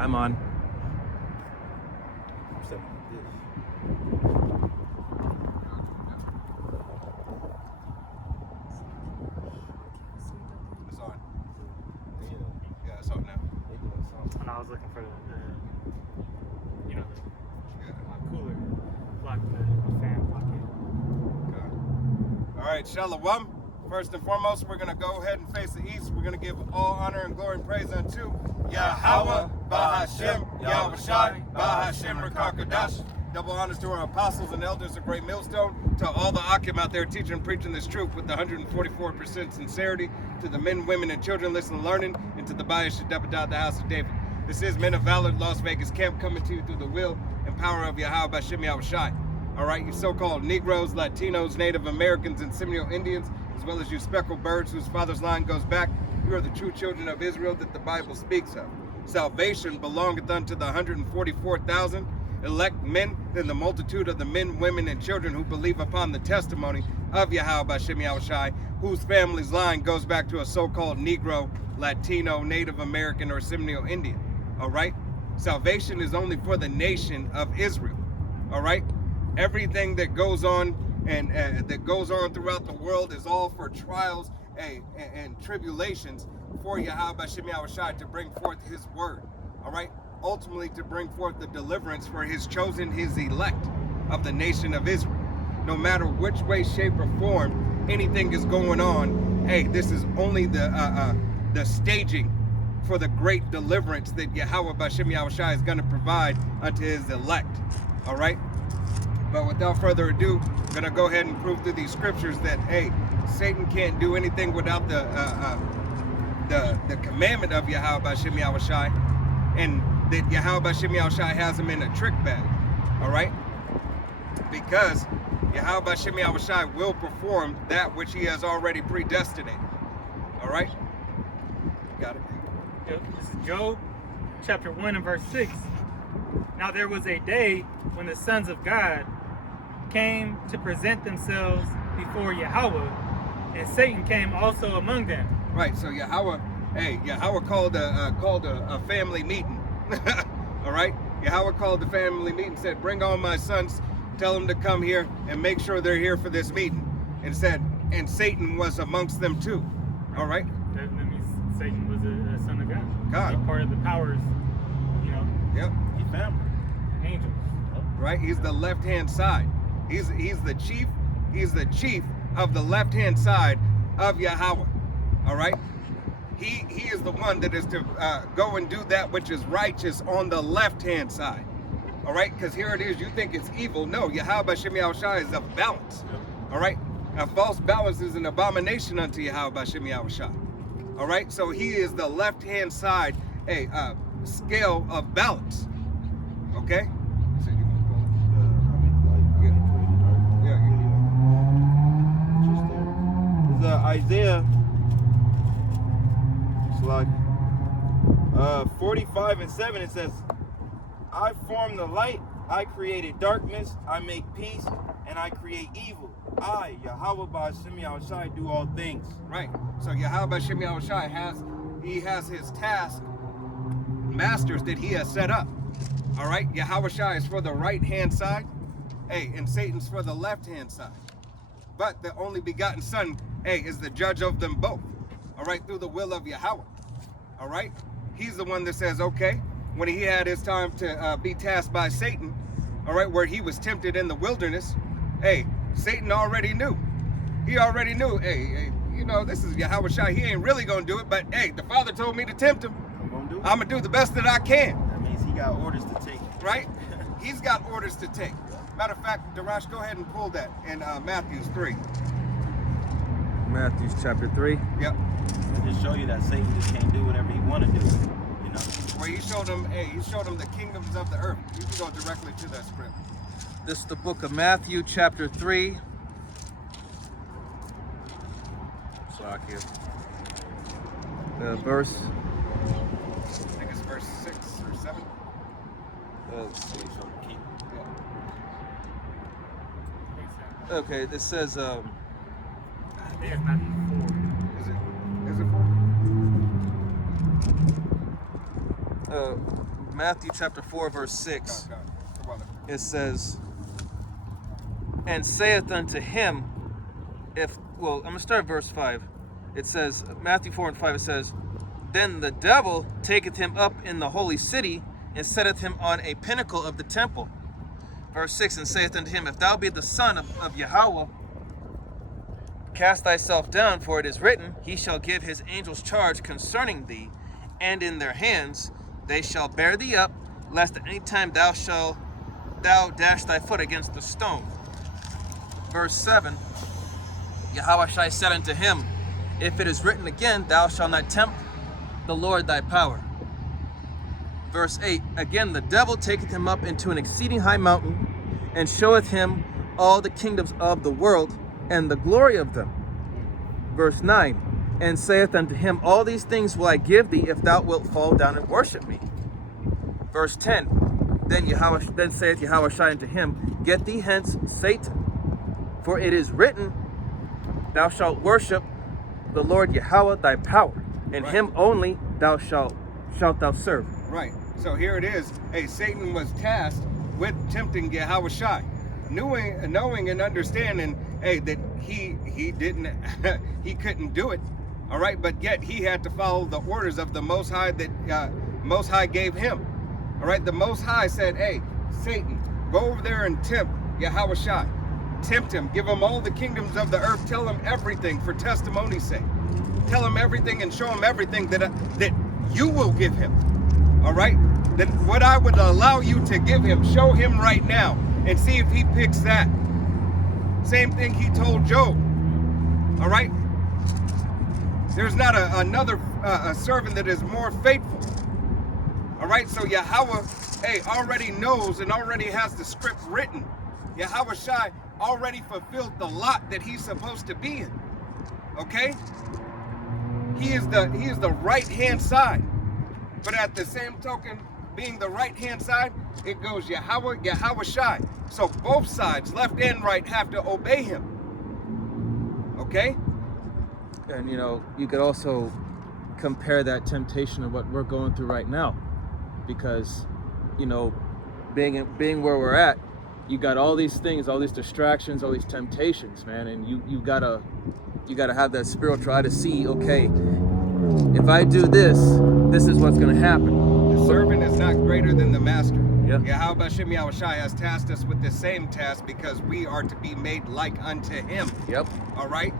I'm on. It's on. Yeah, it's on now. When I was looking for the Yeah. cooler, block the fan block it. Okay. All right, Shalom. First and foremost, we're going to go ahead and face the east. We're going to give all honor and glory and praise unto Yahweh, Bahashem, Yahweh Shai, Bahashem, Rakakadash. Double honors to our apostles and elders of Great Millstone, to all the Akim out there teaching and preaching this truth with 144% sincerity, to the men, women, and children listening and learning, and to the Bayash Debadah, the house of David. This is Men of Valor, Las Vegas camp, coming to you through the will and power of Yahweh, Bahashem, Yahweh Shai. All right, you so-called Negroes, Latinos, Native Americans, and Seminole Indians, as well as you speckled birds whose father's line goes back, you are the true children of Israel that the Bible speaks of. Salvation belongeth unto the 144,000 elect men, than the multitude of the men, women, and children who believe upon the testimony of Yahweh Bashem Yahweh Shai, whose family's line goes back to a so-called Negro, Latino, Native American, or Seminole Indian. All right? Salvation is only for the nation of Israel. All right? Everything that goes on and that goes on throughout the world is all for trials and tribulations for Yahweh Bashem Yahweh Shai to bring forth his word. All right? Ultimately to bring forth the deliverance for his chosen, his elect of the nation of Israel. No matter which way, shape, or form anything is going on, hey, this is only the staging for the great deliverance that Yahweh Bashem Yahweh Shai is going to provide unto his elect. All right? But without further ado, I'm going to go ahead and prove through these scriptures that, hey, Satan can't do anything without the commandment of Yahweh Bashem Yahweh Shai, and that Yahweh Bashem Yahweh Shai has him in a trick bag. All right? Because Yahweh Bashem Yahweh Shai will perform that which he has already predestinated. All right? Got it? Yep. This is Job chapter 1 and verse 6. Now there was a day when the sons of God came to present themselves before Yahweh, and Satan came also among them. Right, so Yahweh called a family meeting. All right? Yahweh called the family meeting, said, bring on my sons, tell them to come here and make sure they're here for this meeting. And said, and Satan was amongst them too. All right? That means Satan was a son of God. God. He's part of the powers, Yep. He family. angels. Right? He's the left-hand side. He's the chief. He's the chief of the left-hand side of Yahweh. All right? He is the one that is to go and do that which is righteous on the left-hand side. All right? Because here it is. You think it's evil. No. Yahweh Bashem Yahweh Shai is of balance. All right? A false balance is an abomination unto Yahweh Bashem Yahweh Shai. All right? So he is the left-hand side, scale of balance. Okay? Isaiah, it's like 45 and 7, it says, I form the light, I created darkness, I make peace, and I create evil. I, Yahweh Ba'ashem Yahweh Shai, do all things. Right. So Yahweh Ba'ashem Yahweh Shai has his task masters that he has set up. All right. Yahweh Shai is for the right hand side, and Satan's for the left hand side. But the only begotten Son, is the judge of them both. All right, through the will of Yahweh. All right. He's the one that says, okay, when he had his time to be tasked by Satan, all right, where he was tempted in the wilderness, Satan already knew. He already knew, this is Yahweh Shai. He ain't really going to do it, but, the Father told me to tempt him. I'm going to do the best that I can. That means he got orders to take. Right? He's got orders to take. Matter of fact, Darash, go ahead and pull that in Matthew 3. Matthew chapter 3. Yep. I just show you that Satan just can't do whatever he want to do. Where he showed him, the kingdoms of the earth. You can go directly to that script. This is the book of Matthew chapter 3. Slack here. Verse. I think it's verse 6 or 7. Let's see. Okay, this says, There's Matthew 4. Is it 4? Matthew chapter 4, verse 6. Go, brother. It says, and saith unto him, I'm going to start at verse 5. It says, Matthew 4 and 5, it says, then the devil taketh him up in the holy city, and setteth him on a pinnacle of the temple. Verse 6, and saith unto him, if thou be the son of Yahweh, cast thyself down, for it is written, he shall give his angels charge concerning thee, and in their hands they shall bear thee up, lest at any time thou dash thy foot against the stone. Verse 7, Yahushua said unto him, if it is written again, thou shalt not tempt the Lord thy power. Verse 8, again the devil taketh him up into an exceeding high mountain, and showeth him all the kingdoms of the world, and the glory of them. Verse 9, and saith unto him, all these things will I give thee, if thou wilt fall down and worship me. Verse 10, then saith Yahushua unto him, get thee hence, Satan, for it is written, thou shalt worship the Lord Yahweh thy power, and Right. him only shalt thou serve. Right. So here it is. Hey, Satan was tasked with tempting Yahushua, knowing and understanding, hey, that he didn't, he couldn't do it. All right, but yet he had to follow the orders of the Most High that Most High gave him. All right, the Most High said, hey, Satan, go over there and tempt Yahushua. Tempt him, give him all the kingdoms of the earth, tell him everything for testimony's sake. Tell him everything and show him everything that you will give him. All right, that what I would allow you to give him, show him right now and see if he picks that. Same thing he told Job. All right, there's not another servant that is more faithful. All right, so Yahweh, hey, already knows and already has the script written. Yahushua already fulfilled the lot that he's supposed to be in. Okay, he is the right hand side, but at the same token, being the right hand side, it goes Yahweh, Yahushua. So both sides, left and right, have to obey him. Okay. And you could also compare that temptation of what we're going through right now, because being where we're at, you got all these things, all these distractions, all these temptations, man, and you gotta have that spiritual eye to see, okay, if I do this is what's gonna happen. The servant is not greater than the master. Yeah. Yahweh Shem Yahushua has tasked us with the same task because we are to be made like unto him. Yep. All right?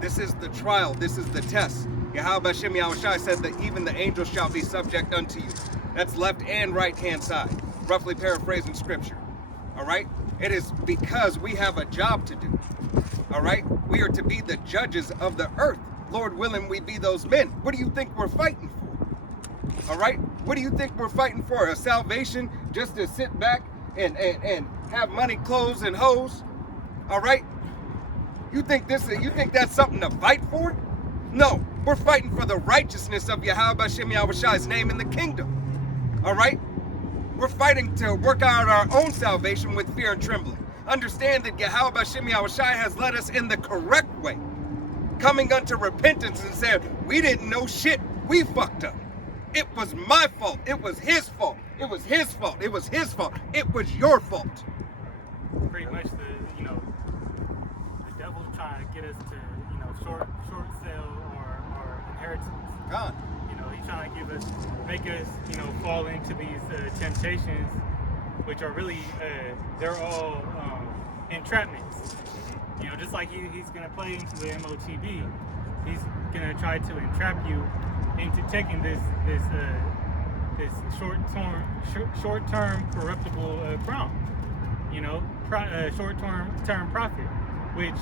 This is the trial. This is the test. Yahweh Shem Yahushua said that even the angels shall be subject unto you. That's left and right hand side. Roughly paraphrasing scripture. All right? It is because we have a job to do. All right? We are to be the judges of the earth. Lord willing, we be those men. What do you think we're fighting for? All right? What do you think we're fighting for? A salvation just to sit back and have money, clothes, and hoes? All right? You think that's something to fight for? No, we're fighting for the righteousness of Yahweh Shem Yahushua's name in the kingdom. All right? We're fighting to work out our own salvation with fear and trembling. Understand that Yahweh Shem Yahushua has led us in the correct way. Coming unto repentance and said, we didn't know shit, we fucked up. It was my fault. It was his fault. It was his fault. It was his fault. It was your fault. Pretty much the devil's trying to get us to, short sale or inheritance. God. He's trying to make us, fall into these temptations, which are really, they're all entrapments. Just like he's going to play into the MOTB, he's going to try to entrap you into taking this short-term corruptible crown, short-term profit, which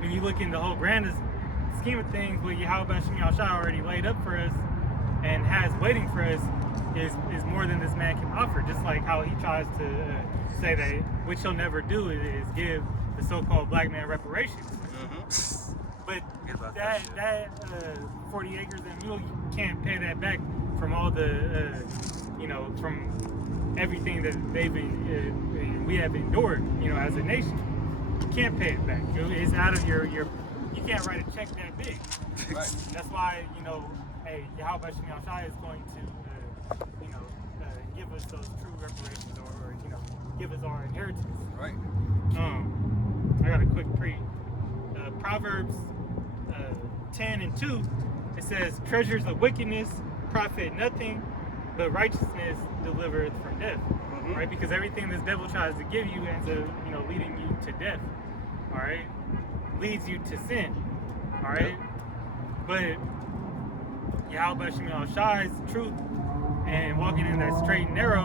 when you look in the whole grand scheme of things, what Yahweh Shem Yahushua already laid up for us and has waiting for us is more than this man can offer. Just like how he tries to say that which he'll never do is give the so-called black man reparations. But that 40 acres and mule, you can't pay that back from all the, from everything that we have endured, as a nation. You can't pay it back. It's out of your you can't write a check that big. Right. That's why, Yahweh Shem Yahushua is going to, give us those true reparations, or give us our inheritance. Right. I got a quick pre. Proverbs 10:2. It says, "Treasures of wickedness profit nothing, but righteousness delivereth from death." Mhm. Right? Because everything this devil tries to give you ends up, leading you to death. All right, leads you to sin. All right, but Yahweh Shemel Shai's truth and walking in that straight and narrow,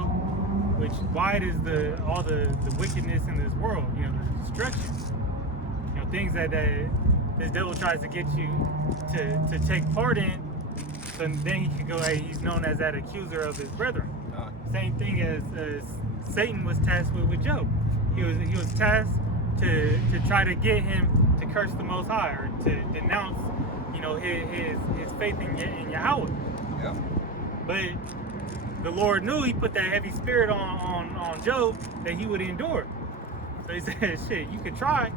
which wide is all the wickedness in this world, the destruction, things that this devil tries to get you to take part in, so then he can go, hey, he's known as that accuser of his brethren. Same thing as Satan was tasked with Job. He was tasked to try to get him to curse the Most High, or to denounce, his faith in Yahweh. Yeah. But the Lord knew he put that heavy spirit on Job that he would endure. So he said, shit, you could try.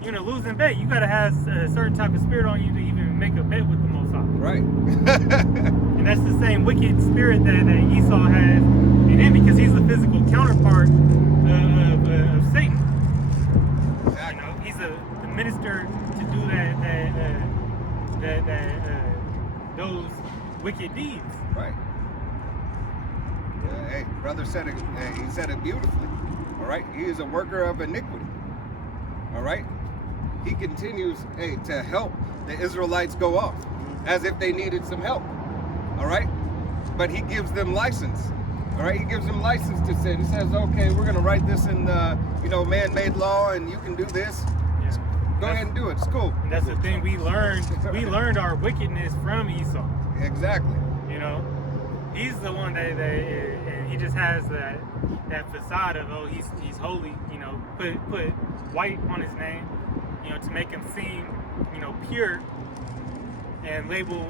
You're in a losing bet. You got to have a certain type of spirit on you to even make a bet with the Most High. Right. And that's the same wicked spirit that Esau has in him, because he's the physical counterpart of Satan. Exactly. He's the minister to do those wicked deeds. Right. Hey, brother said it. He said it beautifully. All right. He is a worker of iniquity. All right. He continues, to help the Israelites go off, as if they needed some help. All right. But he gives them license. All right. He gives them license to sin. He says, okay, we're going to write this in the, man-made law, and you can do this. Yeah. Go ahead and do it. It's cool. And that's the thing, we learned our wickedness from Esau. Exactly. He's the one that and he just has that facade of, oh, he's holy, put white on his name, to make him seem, pure, and label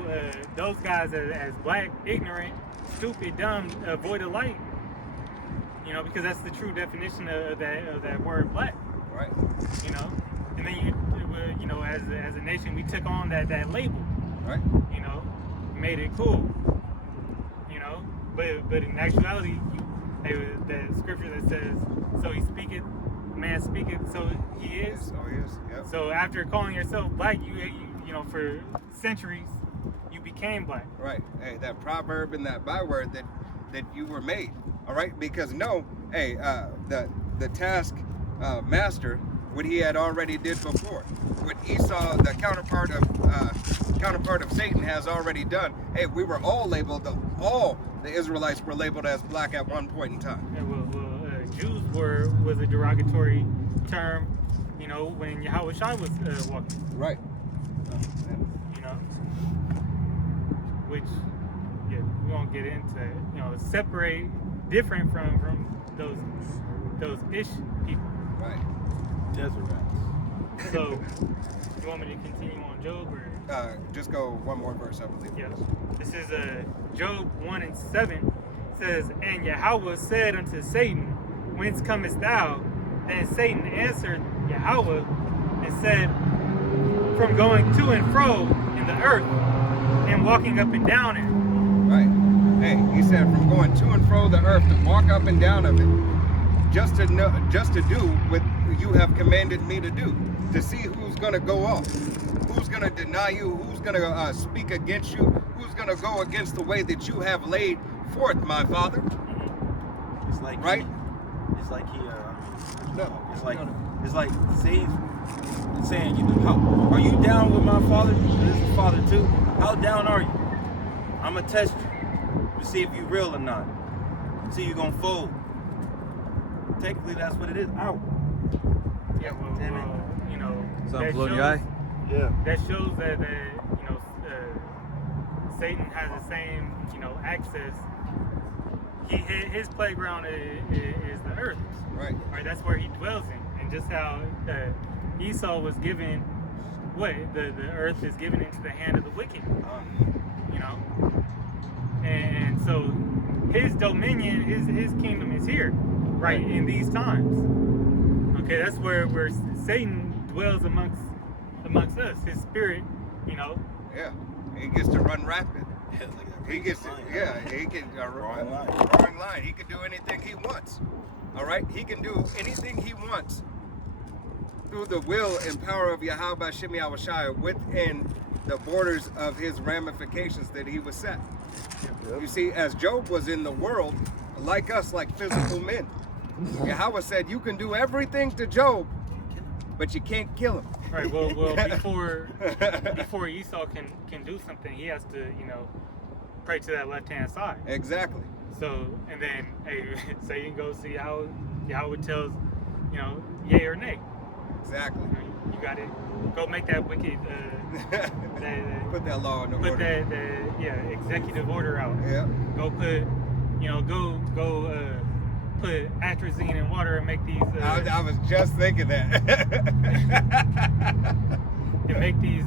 those guys as black, ignorant, stupid, dumb, void of light, because that's the true definition of that word black. Right. And then as a nation, we took on that label. Right. Made it cool. But in actuality, the scripture that says, "So he speaketh, man speaketh, so he is." So he is. Yep. So after calling yourself black, you for centuries, you became black. Right. Hey, that proverb and that byword that you were made. All right. Because the task master, what he had already did before, what Esau, the counterpart of Satan, has already done. Hey, we were all labeled. All the Israelites were labeled as black at one point in time. Yeah, Jews was a derogatory term, when Yahweh Shai was walking. Right. Which, yeah, we won't get into, separate, different from those ish people. Right. Jezreels. So, you want me to continue on Job, or? Just go one more verse, I believe. Yes. This is Job 1:7. It says, "And Yahweh said unto Satan, Whence comest thou? And Satan answered Yahweh and said, From going to and fro in the earth, and walking up and down it." Right. Hey, he said from going to and fro the earth, to walk up and down of it, just to do what you have commanded me to do, to see who's going to go off, who's going to deny you, who's going to speak against you, who's going to go against the way that you have laid forth, my father. It's like Right? It's like No. it's like saying, how are you down with my father? This is father too. How down are you? I'ma test you to see if you real or not. See you gonna fold. Technically, that's what it is. Ow. Yeah, Damn it. that blowing shows, your eye? Yeah. that shows that Satan has the same access. His playground is the earth. Right. Right, that's where he dwells in, and just how Esau was given what the earth is given into the hand of the wicked. And so his dominion, his kingdom is here, right, in these times. Okay, that's where Satan dwells amongst us. His spirit, Yeah. He gets to run rapid. He gets to, yeah, he can Drawing line. drawing line. He can do anything he wants. All right, he can do anything he wants through the will and power of Yahweh Shem Yahweh within the borders of his ramifications that he was set. You see, as Job was in the world, like us, like physical men, Yahweh said, you can do everything to Job, but you can't kill him. Right. Well, before Esau can do something, he has to, you know, pray to that left-hand side. Exactly. So, and then, hey, Satan goes to Yahweh. Yahweh tells, you know, yay or nay. Exactly. You got it. Go make that wicked. Put that law in the Put order. that executive order out. Yeah. Go put, you know, go put atrazine in water and make these. I was just thinking that. And make these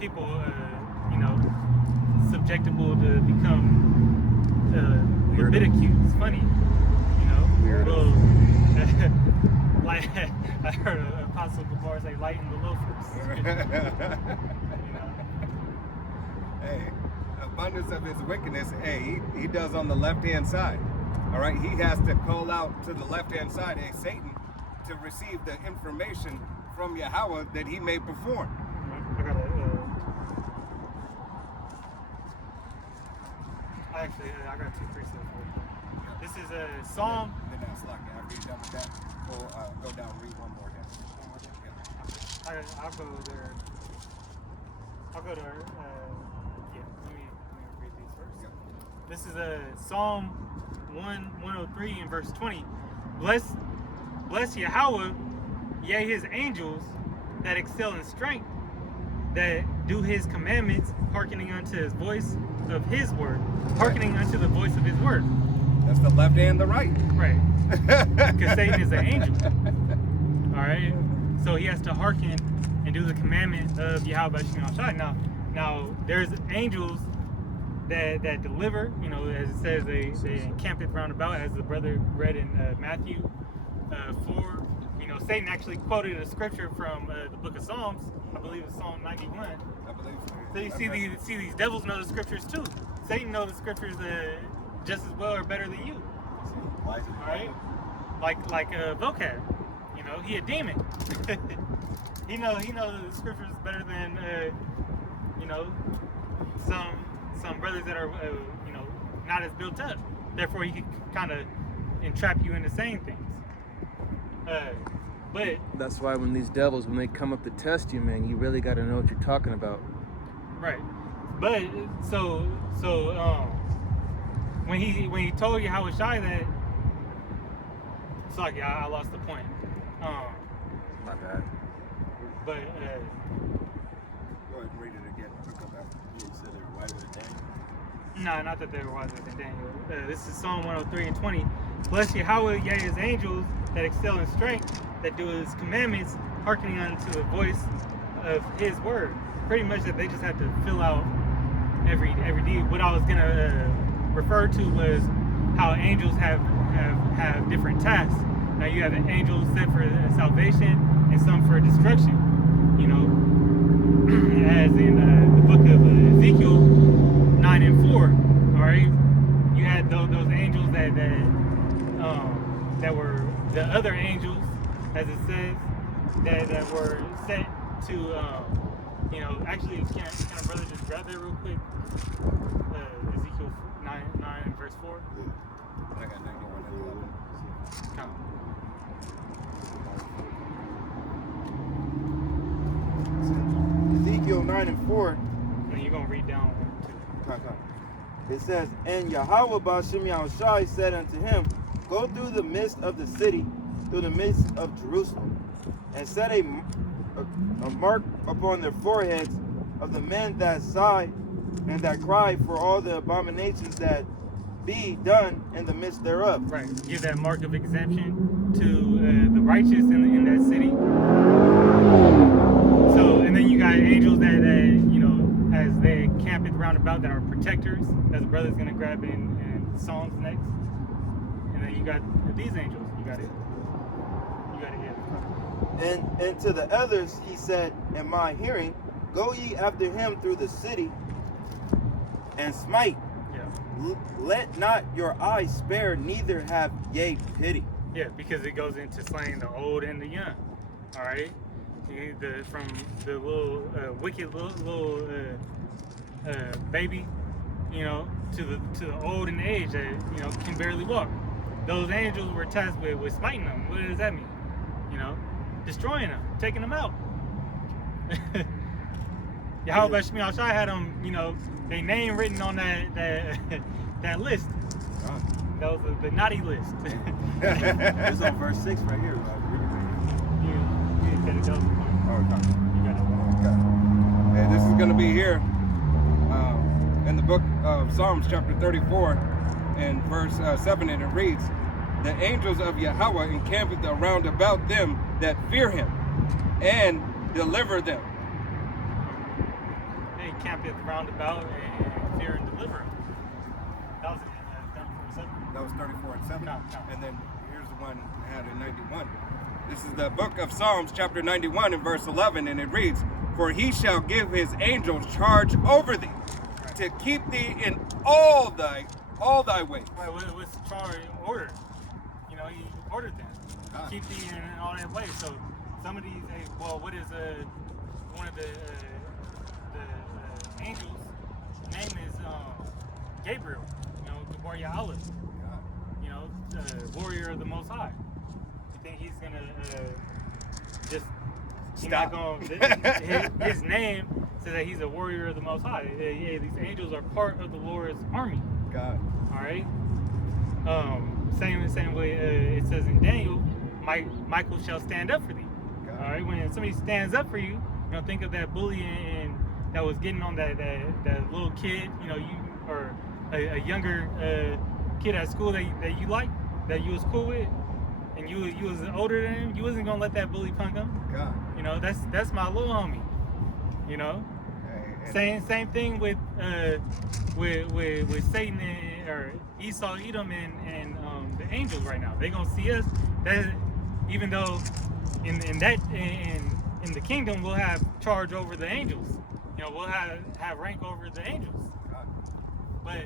people, you know, subjectable to become Leviticus. Funny, you know. Well, like I heard Apostle Gabar say, "Lighten the loafers." You know. Hey, abundance of his wickedness. Hey, he does on the left-hand side. All right, he has to call out to the left-hand side, hey, Satan, to receive the information from Yahweh that he may perform. I got I got two precepts. This is a Psalm. Then that's like after you're done with that, go down, read one more down. I'll go there. I'll go to. Yeah. Let me read these first. Yeah. This is a Psalm 103 and verse 20. Bless Yahweh, yea, his angels that excel in strength, that do his commandments, hearkening unto his voice of his word, hearkening unto the voice of his word. That's the left and the right. Right. Because Satan is an angel. All right. So he has to hearken and do the commandment of Yahweh Shem Yahweh. Now there's angels that deliver. You know, as it says, they encamp it round about, as the brother read in Matthew 4. You know, Satan actually quoted a scripture from the book of Psalms. I believe it's Psalm 91. I believe so. So you see these devils know the scriptures too. Satan knows the scriptures just as well or better than you. All right, like vocab. You know, he a demon. he know the scriptures better than you know, some brothers that are you know, not as built up. Therefore, he can kind of entrap you into saying things. But That's why when these devils, when they come up to test you, man, you really got to know what you're talking about. right, but so when he told Yahweh Shai that, sorry, I lost the point. My bad. But Go ahead and read it again. I'll come back. You said they were wiser than Daniel. no, not that they were wiser than Daniel. This is Psalm 103 and 20. Bless Yahweh, yea, his angels that excel in strength, that do his commandments, hearkening unto the voice of his word. Pretty much that they just have to fill out every deed. What I was gonna refer to was how angels have different tasks. Now you have angels set for salvation and some for destruction. You know, as in the book of Ezekiel 9 and 4. All right, you had those angels that were the other angels, as it says, that were set to you know. Actually, can a brother just grab that real quick? Ezekiel 9 and verse 4. I got 91 and 11. Come. Ezekiel 9 and 4. And then you're gonna read down to. It says, and Yahweh Ba'Shem Yahushai said unto him, go through the midst of the city, through the midst of Jerusalem, and set a mark upon their foreheads of the men that sigh and that cry for all the abominations that be done in the midst thereof. Right. Give that mark of exemption to the righteous in that city. So, and then you got angels that you know, as they camp it round about, that are protectors, as the brother's gonna grab in Psalms next. And then you got these angels. You got it. Yeah. And to the others he said in my hearing, go ye after him through the city, and smite. Yeah. Let not your eyes spare, neither have ye pity. Yeah, because it goes into slaying the old and the young. All right, from the little wicked little baby, you know, to the old and the age that, you know, can barely walk. Those angels were tasked with smiting them. What does that mean? You know, destroying them, taking them out. Yahweh Shemi Shai had them, you know, their name written on that list. That was the naughty list. It's on verse 6 right here. You get it, that was the point. Oh, okay. You got it. Okay. Hey, this is going to be here in the book of Psalms, chapter 34, and verse 7, and it reads, "The angels of Yahweh encampeth around about them that fear him, and deliver them." They campeth round about and fear and deliver them. That was 34:7. That was 34 and 7. No. And then here's the one I had in 91. This is the book of Psalms, chapter 91, and verse 11, and it reads, "For he shall give his angels charge over thee, to keep thee in all thy ways." Well, what's the charge order? You know, he ordered them. Keep thee in all that way. So some of these, hey, well, what is one of the angels' name is Gabriel. You know, the warrior Allah. You know, the warrior of the Most High. You think he's gonna just? He's not gonna. His name says that he's a warrior of the Most High. Yeah, these angels are part of the Lord's army. God. All right. Same way it says in Daniel, Michael shall stand up for thee. God. All right. When somebody stands up for you, you know, think of that bully and that was getting on that little kid. You know, or a younger kid at school that you liked, that you was cool with, and you was older than him. You wasn't gonna let that bully punk him. God. You know, that's my little homie. You know. Hey, Same thing with Satan or Esau, Edom, and the angels right now. They gonna see us. That even though in the kingdom we'll have charge over the angels. You know, we'll have rank over the angels. God. But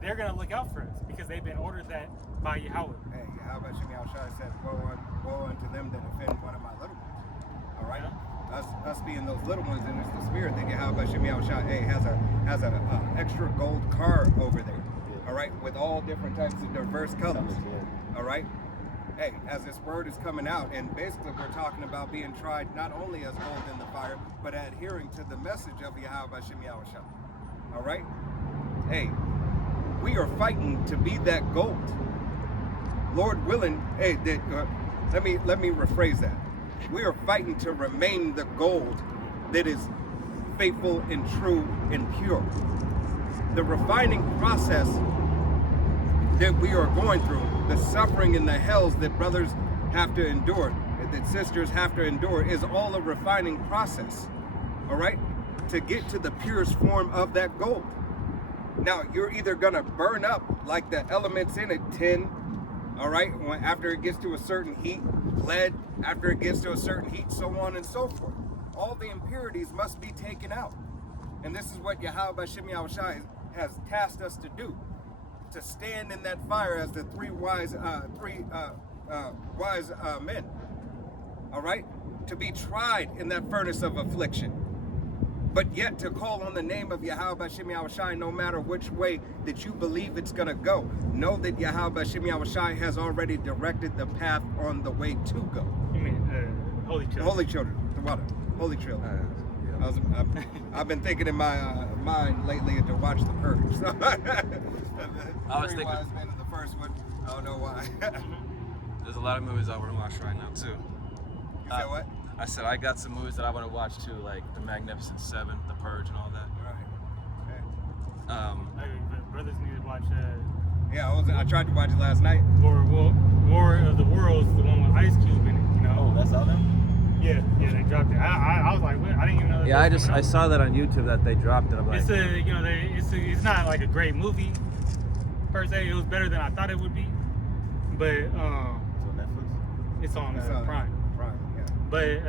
they're gonna look out for us because they've been ordered that by Yahweh. Hey, Yahweh Shemi Shai said, "Woe unto them that offend one of my little ones." All right. Yeah. Us being those little ones, and it's the spirit that Yahweh Shemi Shai has a extra gold car over there. All right, with all different types of diverse colors. All right. Hey, as this word is coming out, and basically we're talking about being tried not only as gold in the fire, but adhering to the message of Yahweh Shemi Shai. All right. Hey, we are fighting to be that gold. Lord willing, hey, let me rephrase that. We are fighting to remain the gold that is faithful and true and pure. The refining process that we are going through, the suffering and the hells that brothers have to endure, that sisters have to endure, is all a refining process, all right, to get to the purest form of that gold. Now, you're either gonna burn up like the elements in it, tin, all right, after it gets to a certain heat, lead, after it gets to a certain heat, so on and so forth. All the impurities must be taken out. And this is what Yahweh Shemi Shai has tasked us to do, to stand in that fire as the three wise men, all right, to be tried in that furnace of affliction, but yet to call on the name of Yahweh Shemi Shai no matter which way that you believe it's going to go. Know that Yahweh Shemi Shai has already directed the path on the way to go. You mean holy children? Holy children, the water, holy children. I've been thinking in my mind lately to watch The Purge. So I was Three thinking- Wise Men in the first one. I don't know why. There's a lot of movies I want to watch right now too. You said what? I said I got some movies that I want to watch too, like The Magnificent Seven, The Purge, and all that. Right. Okay. Hey, brothers need to watch Yeah, I tried to watch it last night. War of the Worlds, the one with Ice Cube in it. You know? Oh, that's out there? Yeah, they dropped it. I was like, what? I didn't even know. Yeah, I saw that on YouTube that they dropped it. I'm like, It's not like a great movie per se. It was better than I thought it would be, but It's on Netflix. it's on It's Prime. Prime, yeah. But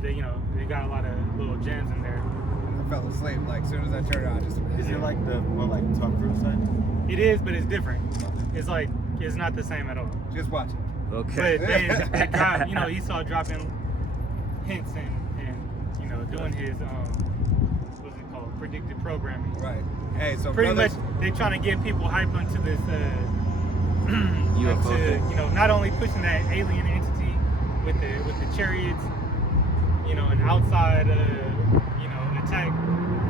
they got a lot of little gems in there. fell asleep. Like as soon as I turned it on, I just. Is it like the Tom Cruise side? It is, but it's different. It's like it's not the same at all. Just watch it. Okay. But they drop, he saw dropping hints and doing his what's it called, predictive programming. Right. Hey, so Pretty brothers, much they trying to get people hype onto this UFO thing. not only pushing that alien entity with the chariots, an outside attack,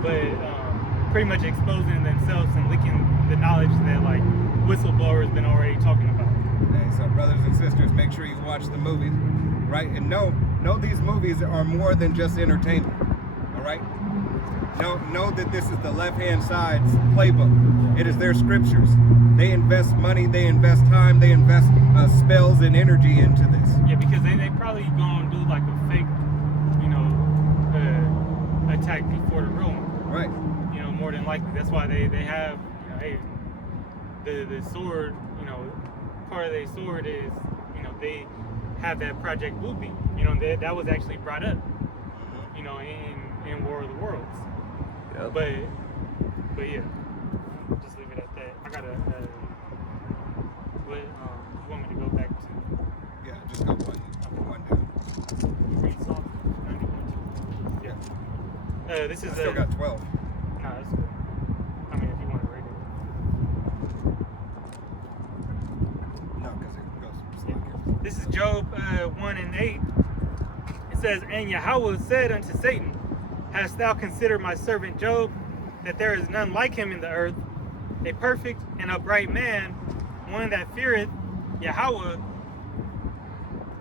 but pretty much exposing themselves and leaking the knowledge that like whistleblowers been already talking about. Hey, so brothers and sisters, make sure you watch the movies, right? And know these movies are more than just entertainment. All right. Know that this is the left-hand side's playbook. It is their scriptures. They invest money, they invest time, they invest spells and energy into this. Yeah, because they probably gonna do like a fake, attack before the real one. Right. More than likely. That's why they have, hey, the sword. Part of their sword is, they have that Project Blue Beam. That was actually brought up, in War of the Worlds. Yep. But yeah, just leave it at that. I gotta. What you want me to go back to? Yeah, just go one down. Read soft. 91. Yeah. This I is still got 12. Nah, that's good. I mean, if you want to read it. No, because it goes Yeah. slow. This is Job 1:8. It says, "And Yahweh said unto Satan, Hast thou considered my servant Job, that there is none like him in the earth, a perfect and upright man, one that feareth Yahweh,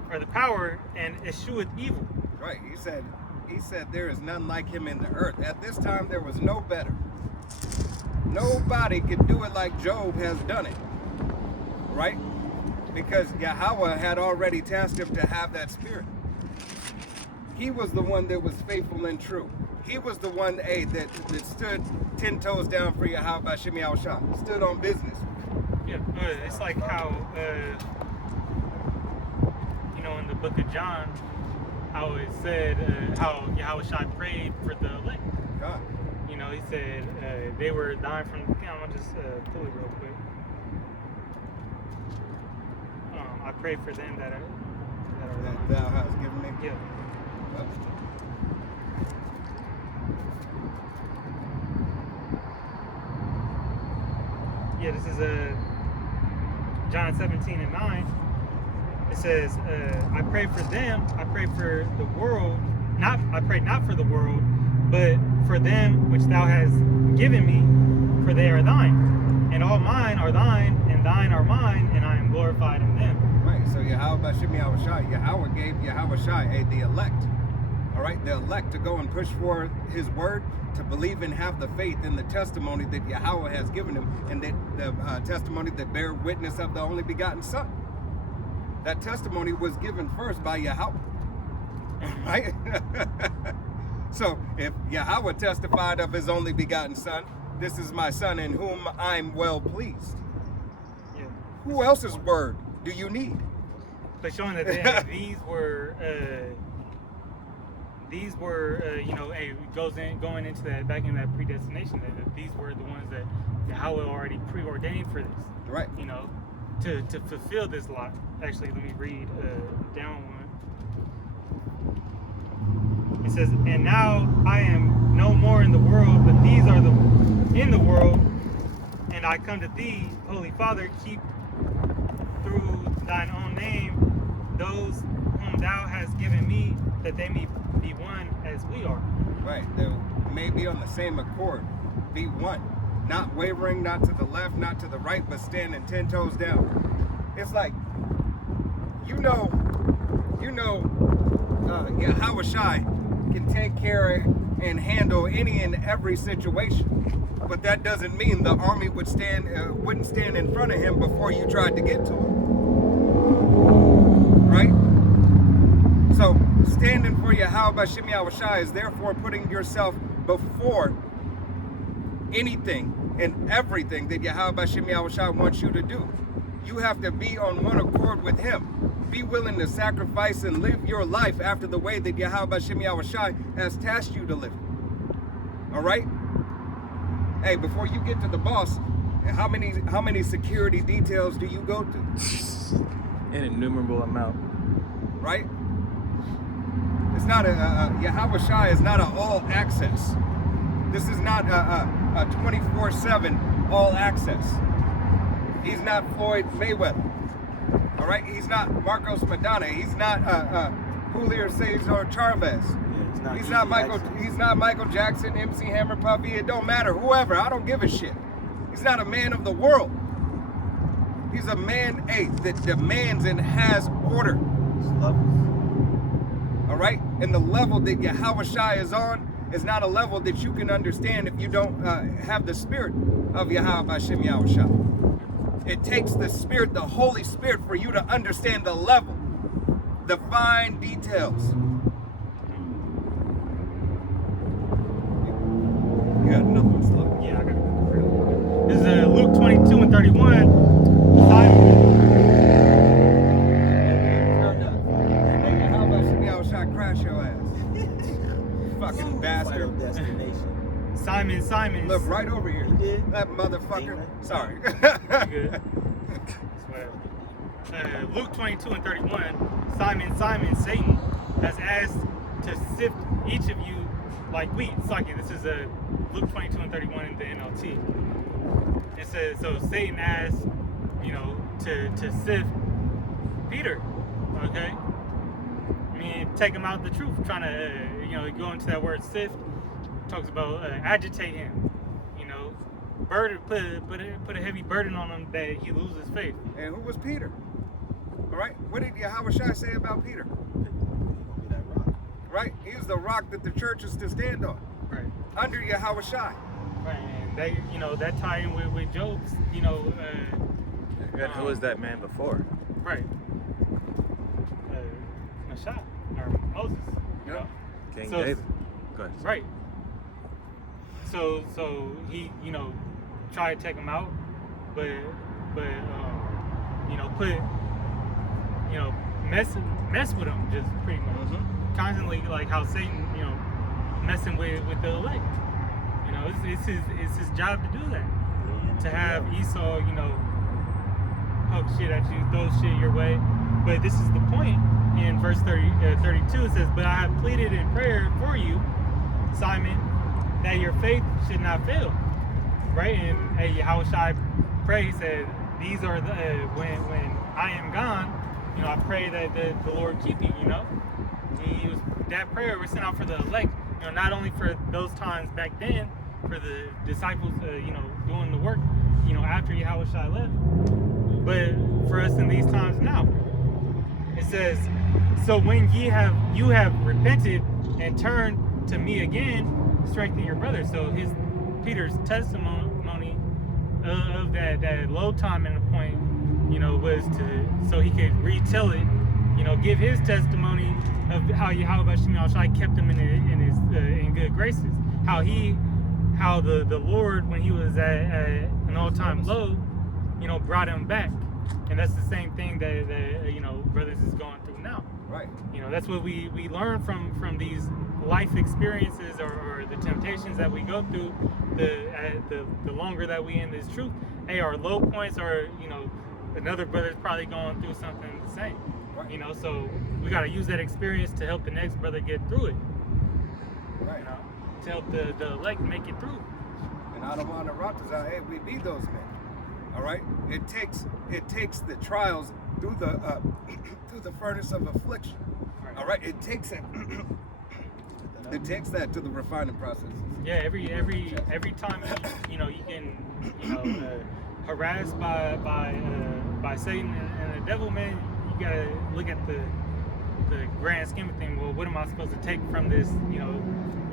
or the power, and escheweth evil." Right. He said there is none like him in the earth. At this time there was no better. Nobody could do it like Job has done it. Right? Because Yahweh had already tasked him to have that spirit. He was the one that was faithful and true. He was the one, that stood 10 toes down for Yahweh B'Shem Yahushua. Stood on business. Yeah, it's like how, in the book of John, how it said how Yahushua prayed for the elect. God. He said they were dying from. I'm gonna just pull it real quick. I pray for them that are. That thou hast given me. Yeah. Well, Yeah, this is John 17:9. It says, "I pray for them. I pray for the world. I pray not for the world, but for them which thou hast given me, for they are thine, and all mine are thine, and thine are mine, and I am glorified in them." right. So Yahweh B'Shem Yahushua, Yahweh gave Yahushua the elect. All right, the elect to go and push for his word, to believe and have the faith in the testimony that Yahweh has given him, and that the testimony that bear witness of the only begotten Son. That testimony was given first by Yahweh, right? So if Yahweh testified of his only begotten Son, this is my Son in whom I'm well pleased. Yeah. Who else's word do you need? But showing that these were going into that, back in that predestination, that these were the ones that Yahweh already preordained for this. Right. To fulfill this lot. Actually, let me read down one. It says, "And now I am no more in the world, but these are in the world, and I come to thee, Holy Father, keep through thine own name those whom thou hast given me, that they may be one as we are." Right. They may be on the same accord. Be one. Not wavering, not to the left, not to the right, but standing 10 toes down. It's like, Yahushua can take care and handle any and every situation. But that doesn't mean the army wouldn't stand in front of him before you tried to get to him. Right? So standing for Yahweh B'Shem Yahushua is therefore putting yourself before anything and everything that Yahweh B'Shem Yahushua wants you to do. You have to be on one accord with him. Be willing to sacrifice and live your life after the way that Yahweh B'Shem Yahushua has tasked you to live. All right. Hey, before you get to the boss, how many security details do you go to? An innumerable amount. Right? It's not Yahweh Shai is not an all access. This is not a 24/7 all access. He's not Floyd Mayweather. All right? He's not Marcos Madonna. He's not Julio Cesar Chavez. Yeah, He's not Michael Jackson, MC Hammer Puppy. It don't matter. Whoever. I don't give a shit. He's not a man of the world. He's a man, that demands and has order. It's levels. All right? And the level that Yahweh Shai is on is not a level that you can understand if you don't have the spirit of Yahweh Hashem Yahweh Shai. It takes the spirit, the Holy Spirit, for you to understand the level, the fine details. You got another one, Slow? Yeah, I got it. This is Luke 22 and 31. Simon. Hey, how about Hashem Yahweh Shai crash your ass? Fucking Final bastard. destination. Simon. Look right over here. You did? That motherfucker. Demon. Sorry. Good. Luke 22 and 31. Simon, Satan has asked to sift each of you like wheat. This is Luke 22 and 31 in the NLT. It says, so Satan asked, to sift Peter. Okay? I mean, take him out of the truth. Trying to, go into that word sift. Talks about agitate him. Burden, put a heavy burden on him that he loses faith. And who was Peter? All right. What did Yahweh Shai say about Peter? That rock. Right. He was the rock that the church is to stand on. Right. Under Yahweh Shai. Right. And they, that tie in with Job's, And who was that man before? right. Mashah or Moses. You Yeah. know? King So- David. Go ahead. Right. So he, tried to take him out, but put, mess with him just pretty much. Mhm. Constantly, like how Satan, messing with the elect. It's his job to do that. To have Esau, poke shit at you, throw shit your way. But this is the point in verse 32. It says, "But I have pleaded in prayer for you, Simon, that your faith should not fail." Right? And Yahweh Shai pray, he said, "These are the when I am gone, I pray that the Lord keep you." He was, that prayer was sent out for the elect. Not only for those times back then, for the disciples, doing the work, after Yahweh Shai left, but for us in these times now. It says, "So when you have repented and turned to me again, strengthen your brothers." So Peter's testimony of that low time and the point, was so he could retell it, give his testimony of how Yahweh Hashem Shai kept him in good graces. How the Lord, when he was at an all-time low, brought him back. And that's the same thing that brothers is going through now. Right. That's what we learn from these life experiences or the temptations that we go through. The longer that we in this truth, hey, our low points are, another brother's probably going through something the same. Right. So we got to use that experience to help the next brother get through it. Right. To help the elect make it through. And out of honor Ratazah, hey, we be those men. All right. It takes the trials through the through the furnace of affliction. Right. All right. It takes it. It takes that to the refining process. Yeah, every time you can harassed by Satan and the devil, man, you gotta look at the grand scheme of things. Well, what am I supposed to take from this,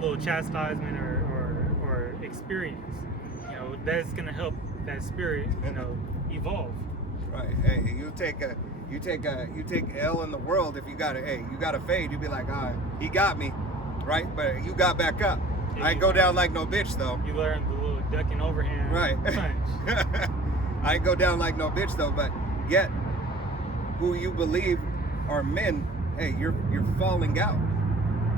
little chastisement or experience? That's gonna help that spirit, evolve. Right. Hey, you take L in the world if you got a fade. You be like, he got me, right? But you got back up. Yeah, I ain't go down like no bitch though. You learn the little ducking overhand Right. punch. I ain't go down like no bitch though, but yet who you believe are men, hey, you're falling out.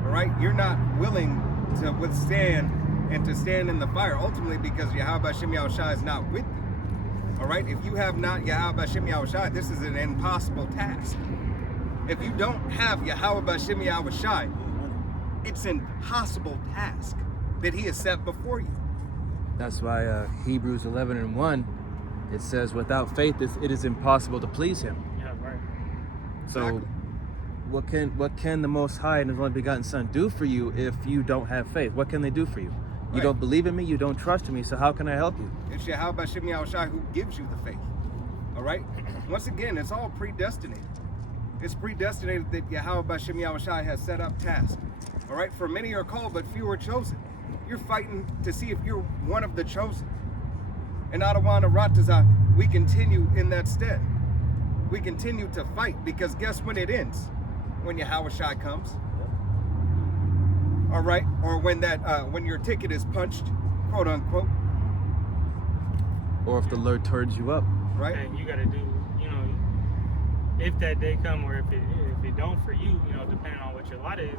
All right? You're not willing to withstand and to stand in the fire, ultimately because Yahweh Shem Yahushai is not with you. All right? If you have not Yahweh Shem Yahushai, this is an impossible task. If you don't have Yahweh Shem Yahushai, it's an impossible task that he has set before you. That's why Hebrews 11:1, it says, without faith, it is impossible to please him. Yeah, right. So what can the Most High and his only begotten Son do for you if you don't have faith? What can they do for you? You Right. don't believe in me, you don't trust in me, so how can I help you? It's Yahweh Shem Yahushai who gives you the faith. All right? Once again, it's all predestinated. It's predestinated that Yahweh Shem Yahushai has set up tasks. All right? For many are called, but few are chosen. You're fighting to see if you're one of the chosen. And Adawana Rataza, we continue in that stead. We continue to fight because guess when it ends? When Yahushai comes. All right? Or when when your ticket is punched, quote unquote. Or if the Lord turns you up. Right? And you got to do, you know, if that day come or if it don't for you, you know, depending on what your lot is,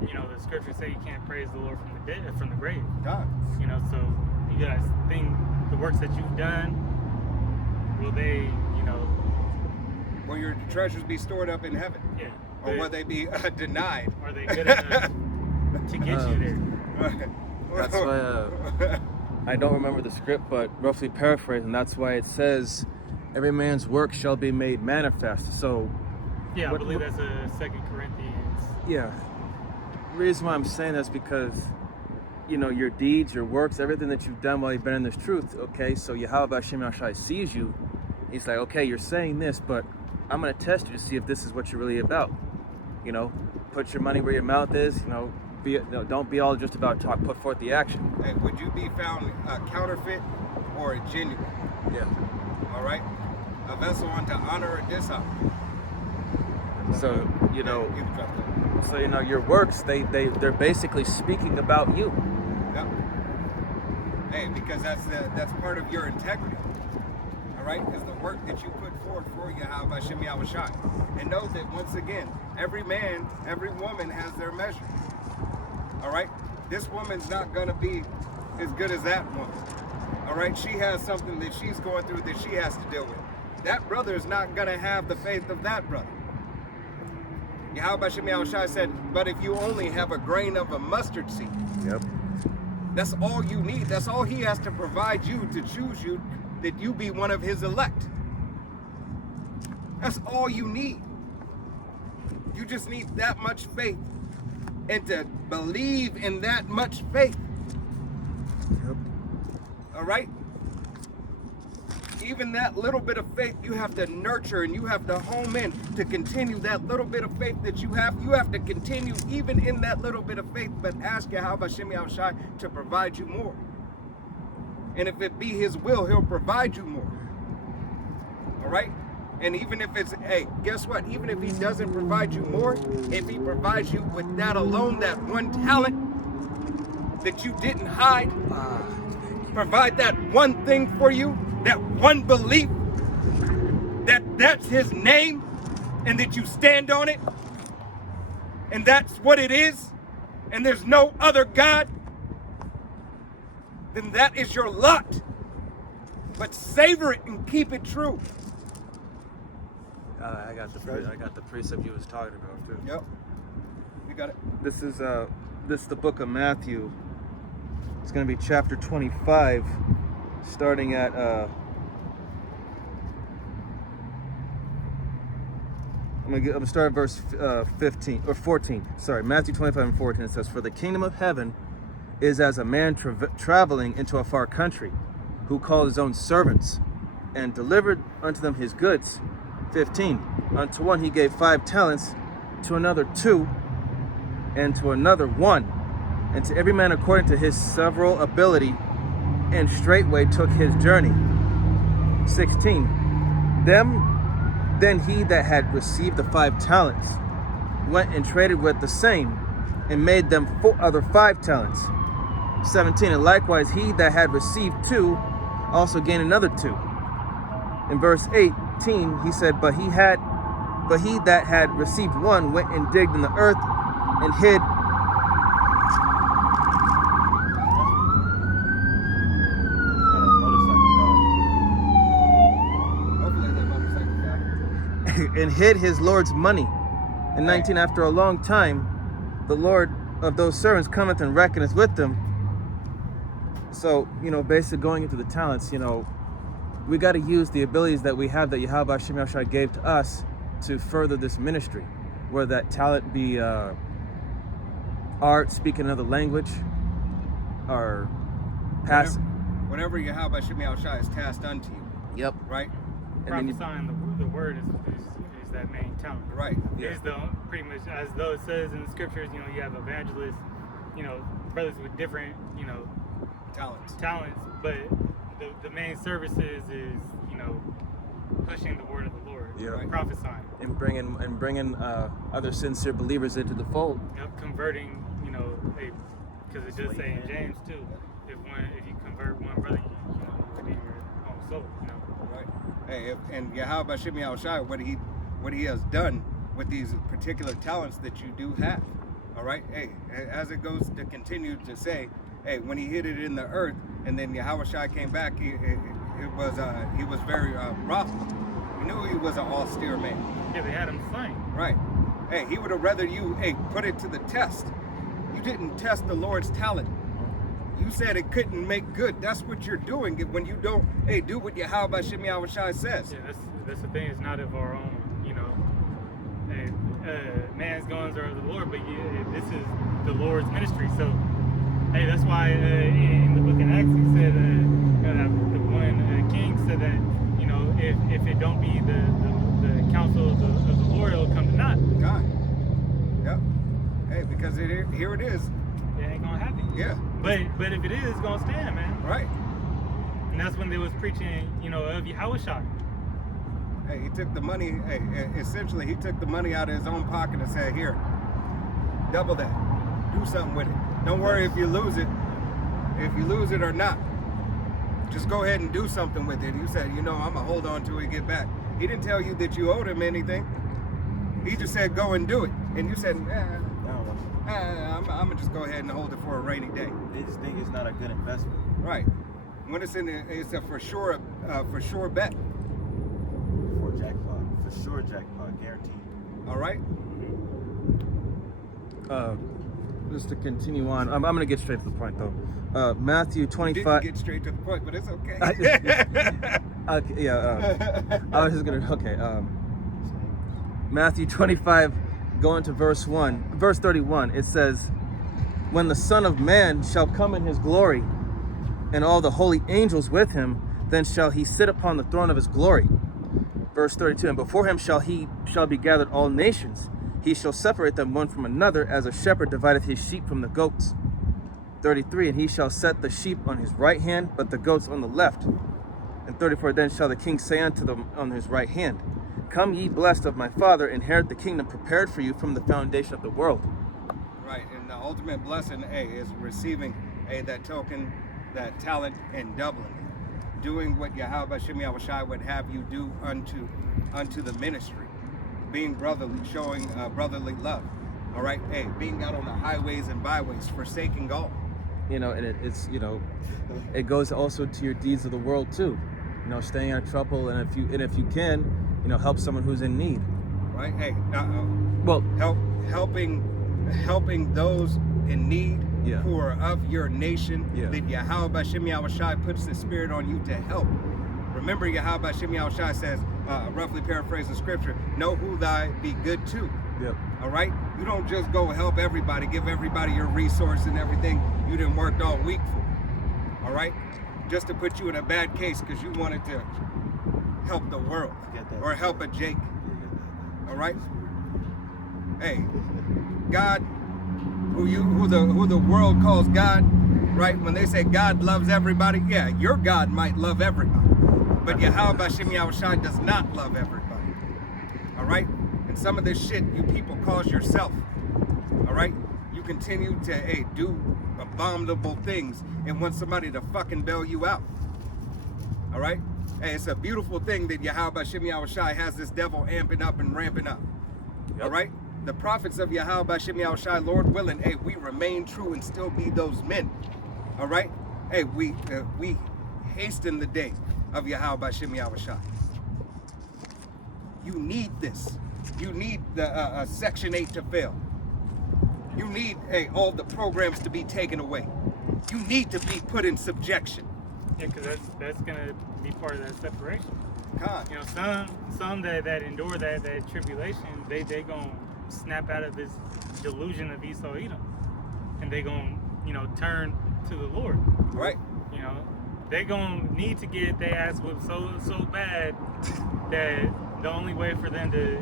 you know, the scriptures say you can't praise the Lord from the dead, from the grave. Done. You know, so you guys think the works that you've done, will they, you know, Will your treasures be stored up in heaven? yeah, Or will they be denied? are they good enough to get you there? That's why I don't remember the script, but roughly paraphrasing, that's why it says, every man's work shall be made manifest. So, Yeah, I What- believe that's a 2 Corinthians. yeah. The reason why I'm saying that's because, you know, your deeds, your works, everything that you've done while you've been in this truth, okay, so Yahweh Shem Yahushai sees you. He's like, okay, you're saying this, but I'm going to test you to see if this is what you're really about. You know, put your money where your mouth is, you know, don't be all just about talk, put forth the action. Hey, would you be found a counterfeit or a genuine? Yeah. All right? A vessel unto honor or dishonor. So, you know, You can drop that. so, you know, your works, they're basically speaking about you. Yep. Hey, because that's part of your integrity. All right? Because the work that you put forth for Yahweh Shem Yahushai. And know that once again, every man, every woman has their measure. All right? This woman's not going to be as good as that woman. All right? She has something that she's going through that she has to deal with. That brother is not going to have the faith of that brother. Yahweh Shem Yahushai said, but if you only have a grain of a mustard seed, Yep. that's all you need. That's all he has to provide you to choose you, that you be one of his elect. That's all you need. You just need that much faith and to believe in that much faith. Yep. All right? Even that little bit of faith you have to nurture and you have to home in to continue that little bit of faith that you have. You have to continue even in that little bit of faith, but ask Yahweh Shem Yahushai to provide you more. And if it be his will, he'll provide you more. All right? And even if it's, hey, guess what? Even if he doesn't provide you more, if he provides you with that alone, that one talent that you didn't hide, provide that one thing for you, that one belief, that that's his name, and that you stand on it, and that's what it is, and there's no other God, then that is your lot. But savor it and keep it true. I got the precept you was talking about too. Yep. You got it. This is the book of Matthew. It's going to be chapter 25, starting at I'm gonna start at verse 15 or 14. Sorry, Matthew 25 and 14. It says, "For the kingdom of heaven is as a man traveling into a far country, who called his own servants and delivered unto them his goods." 15. "Unto one he gave 5 talents, to another 2, and to another 1, and to every man according to his several ability, and straightway took his journey." 16. Then he that had received the 5 talents went and traded with the same, and made them 4 other 5 talents. 17. And likewise he that had received 2 also gained another 2. In verse 18 he said, But he that had received 1 went and digged in the earth and hid and hid his Lord's money. And 19, after a long time, the Lord of those servants cometh and reckoneth with them. So, basically going into the talents, we got to use the abilities that we have that Yahweh Hashem Yahushua gave to us to further this ministry. Whether that talent be art, speaking another language, or pass. Whatever Yahweh Hashem Yahushua is tasked unto you. Yep. Right? And then Prophesying the word is that main talent. Right. Yeah. Is the pretty much as though it says in the scriptures, you have evangelists, brothers with different, Talents. but the main services is, pushing the word of the Lord, Yeah. Right. prophesying, and bringing other sincere believers into the fold. converting, because it does say in James too, if you convert one brother, you redeem your own soul, Right. Hey, and Yahweh Hashem Yahushua, what he has done with these particular talents that you do have. All right. Hey, as it goes to continue to say, hey, when he hid it in the earth, and then Yahweh Shai came back, he was very wrathful. He knew he was an austere man. Yeah, they had him slain. Right. Hey, he would have rather you, put it to the test. You didn't test the Lord's talent. You said it couldn't make good. That's what you're doing when you don't, do what Yahweh Hashem Yahushua says. Yeah, that's the thing. It's not of our own, man's goings are of the Lord, but this is the Lord's ministry. So, hey, that's why in the book of Acts he said that the one king said that if it don't be the counsel of the Lord, it'll come to naught. God. Yep. Hey, because here it is. It ain't gonna happen. Yeah. But if it is, it's gonna stand, man. Right. And that's when they was preaching, of Yahushua. Hey, he took the money. Hey, essentially, he took the money out of his own pocket and said, "Here, double that. Do something with it. Don't worry if you lose it. If you lose it or not, just go ahead and do something with it." You said, "I'm gonna hold on to it, get back." He didn't tell you that you owed him anything. He just said, "Go and do it," and you said, I'm gonna just go ahead and hold it for a rainy day." They just think it's not a good investment. Right. When it's a for sure bet. For jackpot. For sure jackpot. Guaranteed. All right. Just to continue on, I'm going to get straight to the point though. Matthew 25. Didn't get straight to the point, but it's okay. Okay, yeah. I was just gonna. Okay. Matthew 25, going to verse 31. It says, "When the Son of Man shall come in his glory, and all the holy angels with him, then shall he sit upon the throne of his glory." Verse 32. "And before him shall be gathered all nations. He shall separate them one from another, as a shepherd divideth his sheep from the goats." 33. "And he shall set the sheep on his right hand, but the goats on the left." And 34. "Then shall the king say unto them on his right hand, Come ye blessed of my Father, inherit the kingdom prepared for you from the foundation of the world." Right, and the ultimate blessing, is receiving that token, that talent, and doubling it, doing what Yahweh Hashem Yahushua would have you do unto the ministry, being brotherly, showing brotherly love. All right, being out on the highways and byways, forsaking all. And it's it goes also to your deeds of the world too. Staying out of trouble, and if you can, help someone who's in need. Right, Well, helping those in need, Yeah. who are of your nation, Yeah. that Yahweh Hashem Yahushua puts the Spirit on you to help. Remember, Yahweh Hashem Yahushua says, roughly paraphrasing scripture, "Know who thy be good to." Yep. All right? You don't just go help everybody, give everybody your resource and everything you done worked all week for. All right? Just to put you in a bad case because you wanted to help the world Get that. or help a Jake. All right? Hey, God, who the world calls God, right? When they say God loves everybody, yeah, your God might love everybody, but Yahweh Hashem Yahushua does not love everybody. All right? And some of this shit you people cause yourself. All right? You continue to do abominable things and want somebody to fucking bail you out. All right? Hey, it's a beautiful thing that Yahweh Hashem Yahushua has this devil amping up and ramping up. Yep. All right? The prophets of Yahweh Hashem Yahushua, Lord willing, we remain true and still be those men. All right? Hey, we hasten the day of Yahweh Hashem Yahushua. You need this. You need the Section 8 to fail. You need all the programs to be taken away. You need to be put in subjection. Yeah, because that's gonna be part of that separation. Con. You know, some that endure that tribulation, they gonna snap out of this delusion of Esau Edom, and they gonna turn to the Lord. Right. You know, they gonna need to get their ass whipped so bad that the only way for them to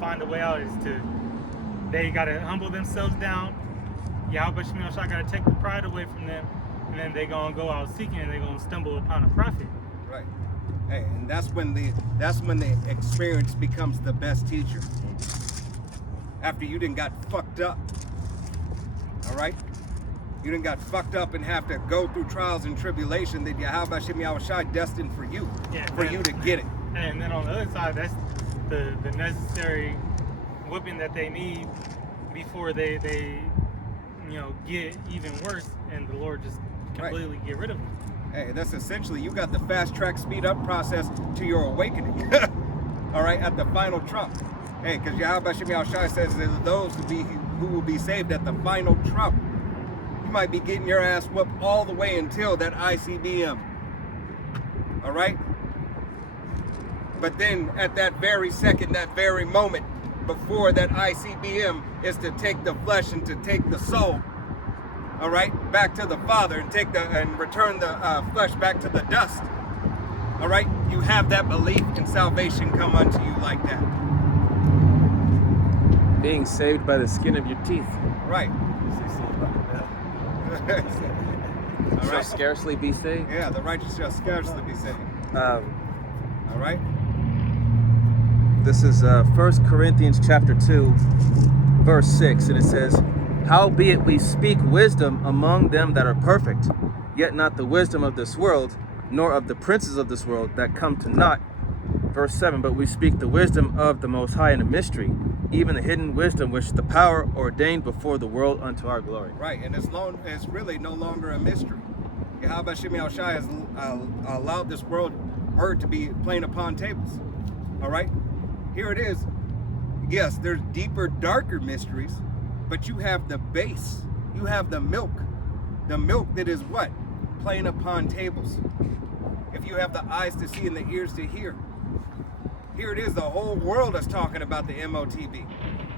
find a way out is they gotta humble themselves down. Yahweh Shemi Shai gotta take the pride away from them, and then they gonna go out seeking, and they gonna stumble upon a prophet. Right. Hey, and that's when the experience becomes the best teacher. After you done got fucked up. All right? You done got fucked up and have to go through trials and tribulation that Yahweh Shemi Shai destined for you, for you to get it. And then on the other side, that's the necessary whipping that they need before they get even worse, and the Lord just completely get rid of them. Hey, that's essentially, you got the fast track speed up process to your awakening. All right, at the final trump. Hey, because Yahweh Shemi Shai says that those who will be saved at the final trump. You might be getting your ass whooped all the way until that ICBM. All right? But then at that very second, that very moment, before that ICBM is to take the flesh and to take the soul, all right, back to the Father and return the flesh back to the dust. All right, you have that belief in salvation come unto you like that. Being saved by the skin of your teeth. Right. All Shall right. scarcely be saved. Yeah, the righteous shall scarcely be saved. All right. This is 1 Corinthians chapter 2, verse 6, and it says, "Howbeit we speak wisdom among them that are perfect, yet not the wisdom of this world, nor of the princes of this world that come to naught." Verse 7, "But we speak the wisdom of the Most High in a mystery, even the hidden wisdom which the power ordained before the world unto our glory." Right, and it's really no longer a mystery. Yahweh Shemi Shai has allowed this world herd to be playing upon tables. All right, here it is. Yes, there's deeper, darker mysteries, but you have the base. You have the milk that is what? Playing upon tables. If you have the eyes to see and the ears to hear. Here it is, the whole world is talking about the MOTB.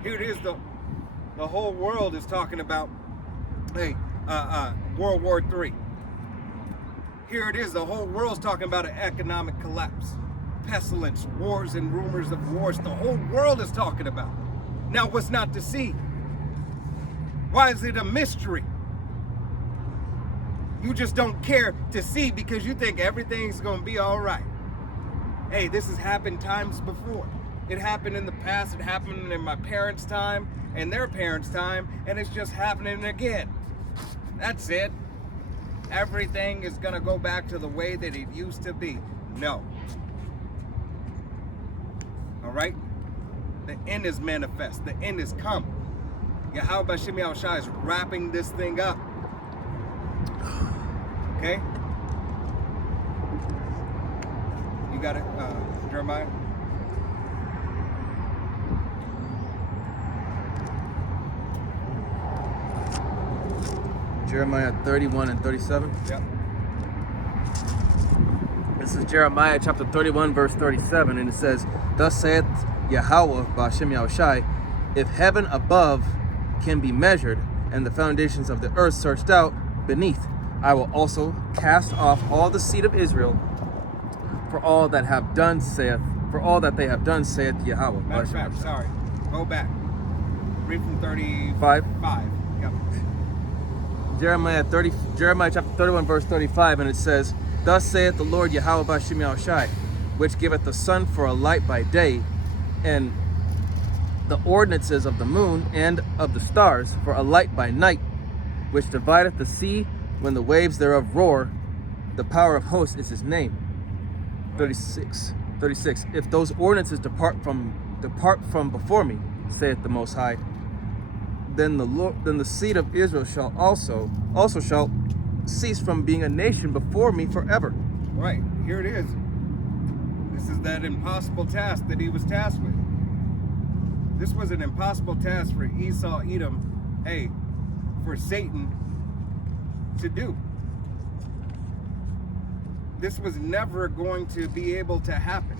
Here it is, the whole world is talking about, World War III. Here it is, the whole world's talking about an economic collapse, pestilence, wars and rumors of wars. The whole world is talking about. Now, what's not to see? Why is it a mystery? You just don't care to see because you think everything's going to be all right. Hey, this has happened times before. It happened in the past. It happened in my parents' time and their parents' time, and it's just happening again. That's it. Everything is going to go back to the way that it used to be. No. All right? The end is manifest. The end is come. Yahweh Shemi Shai is wrapping this thing up. Okay? You got it, Jeremiah? Jeremiah 31 and 37. Yep. This is Jeremiah chapter 31, verse 37, and it says, "Thus saith Yahweh Ba'Shem Yahushai, if heaven above can be measured, and the foundations of the earth searched out beneath, I will also cast off all the seed of Israel for all that they have done, saith Yahweh." Matter of fact, sorry. Go back. Read from 5. Yep. Jeremiah chapter 31, verse 35, and it says, "Thus saith the Lord Yahweh Ba'Shem Yahushai, which giveth the sun for a light by day, and the ordinances of the moon and of the stars for a light by night, which divideth the sea when the waves thereof roar. The power of hosts is his name." 36. "If those ordinances depart from before me, saith the Most High, then the seed of Israel shall also shall cease from being a nation before me forever." Right. Here it is. This is that impossible task that he was tasked with. This was an impossible task for Esau, Edom, hey, for Satan to do. This was never going to be able to happen.